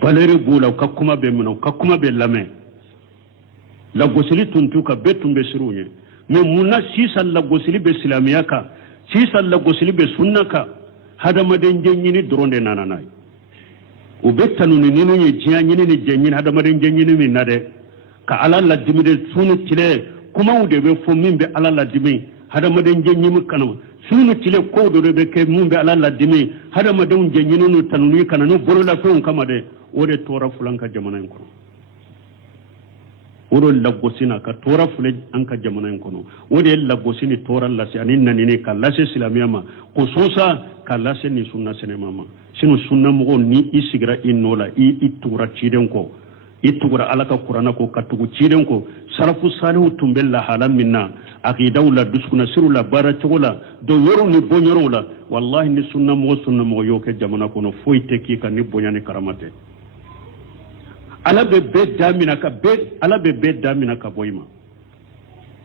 valeri bula ka kuma be muno ka kuma be lame lagosi tuntu ka betumbe sirunye mais munna sisa lagosili be islamiya ka sisa lagosili be sunna ka hada maden jenyini doronde nananai o bettanu ni ninu ni jianyini ni jenyini hada maden jenyini min nade ka ala la dimide sunu tile kuma ude be fo min be ala la dimi hada maden jenyimi kanama sunu tile ko do be ke mun be ala la dimi hada maden jenyini no tanuni kana no borola fe on kama de ode tora fulanka jamana en kono oro lagosina ka tora fule anka jamana en kono ode lagosini tora lasi anin nanini ka lase islamiyama ko sosa ka lase ni sunna sene mama sinu sunna mo ni isigra innola itura ciden ko itugura alaka qur'ana ko katugu ciden ko sarafu salihu tumbella halam minna aqidawla duskuna sirula barachola do yoro ni bonyoro la wallahi ni sunna mo yoke jamana kono foite ki ka ni bonyani karamate ala be damina ka boyma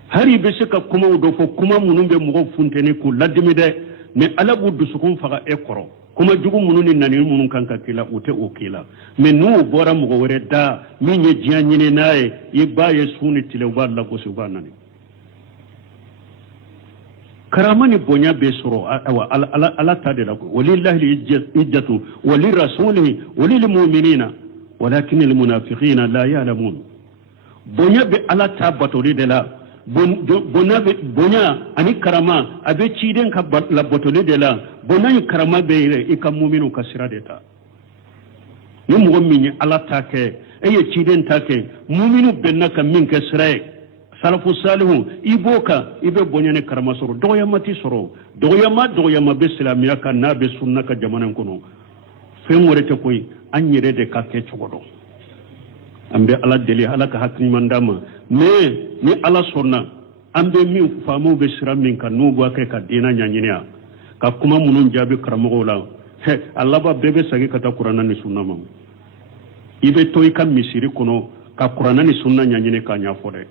hari be se ka kuma do fo kuma munun be mo funteni ku ladimi de mais ala bu dusukun faga ekoro kuma jugu munun ni nani munun kanka kila ute o kila mais nu bora mo wore da mi nye jianyine nae ibaye suni tile wala ko subhanani karamani bonya be soro ala tade la walillahi ijjatu walirasulihi walil mu'minina ولكن المنافقين لا يعلمون بنيا على تابتوري دلا بنيا اني كرما ابي تشيدن كلا بتولي دلا بنيا كرما بيره يكمؤمنون كسرا دتا نمؤمن على تاكه اي تشيدن تاكه مؤمنون بنك من كسرا salafu salihu iboka ibe bonyane karama soro doyamati soro doyama be islamiya ka na be sunna ka jamanan kono fen worete koy anyere de ka ke chogodo ambe ala deli ala ka hakni mandama mais ni ala sonna ambe mi famu be siramin ka nugo ake ka dina nyanyinya ka kuma munun jabi karamo la he allah ba bebe sagi kata qur'ana ni sunna mam ibe toy kam misiri kono ka qur'ana ni sunna nyanyine ka nyafode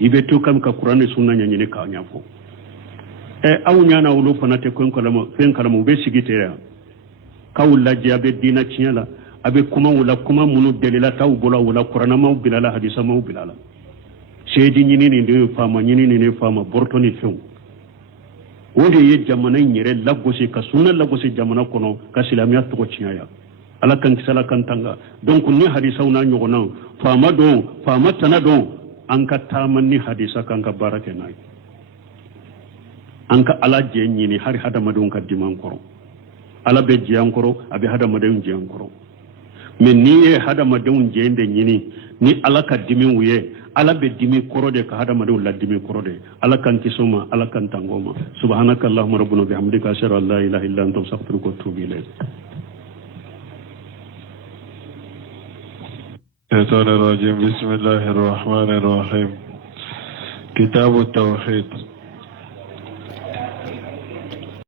ibe to kam ka qur'ana ni sunna nyanyine ka nyafo awu nyana wulu fanate ko kalamo fen kalamo be sigite ya kawulla jabe dina chiala abe kuma wala kuma munu delila taw bola wala qur'ana ma bilala hadisa ma bilala sedi nyini ni de fama nyini ni fama bortoni few wode ye jamana nyere lagosi ka sunna lagosi jamana kono ka silamiya to chiaya ala kan kisala kan tanga donc ni hadisa una nyogona fama tanado anka tamanni hadisa kan ka barake nay anka ala je nyini hari hada madon ka diman koro ala be jiyankoro abe hada madon jiyankoro men ni e hada madon jende nyini ni ala ka dimin wuye ala be dimi korode ka hada madon la dimi korode ala kan kisoma ala kan tangoma subhanaka allahumma rabbuna bihamdika ashhadu an la ilaha illa anta astaghfiruka wa atubu ilayk الشيطان الرجيم بسم الله الرحمن الرحيم كتاب التوحيد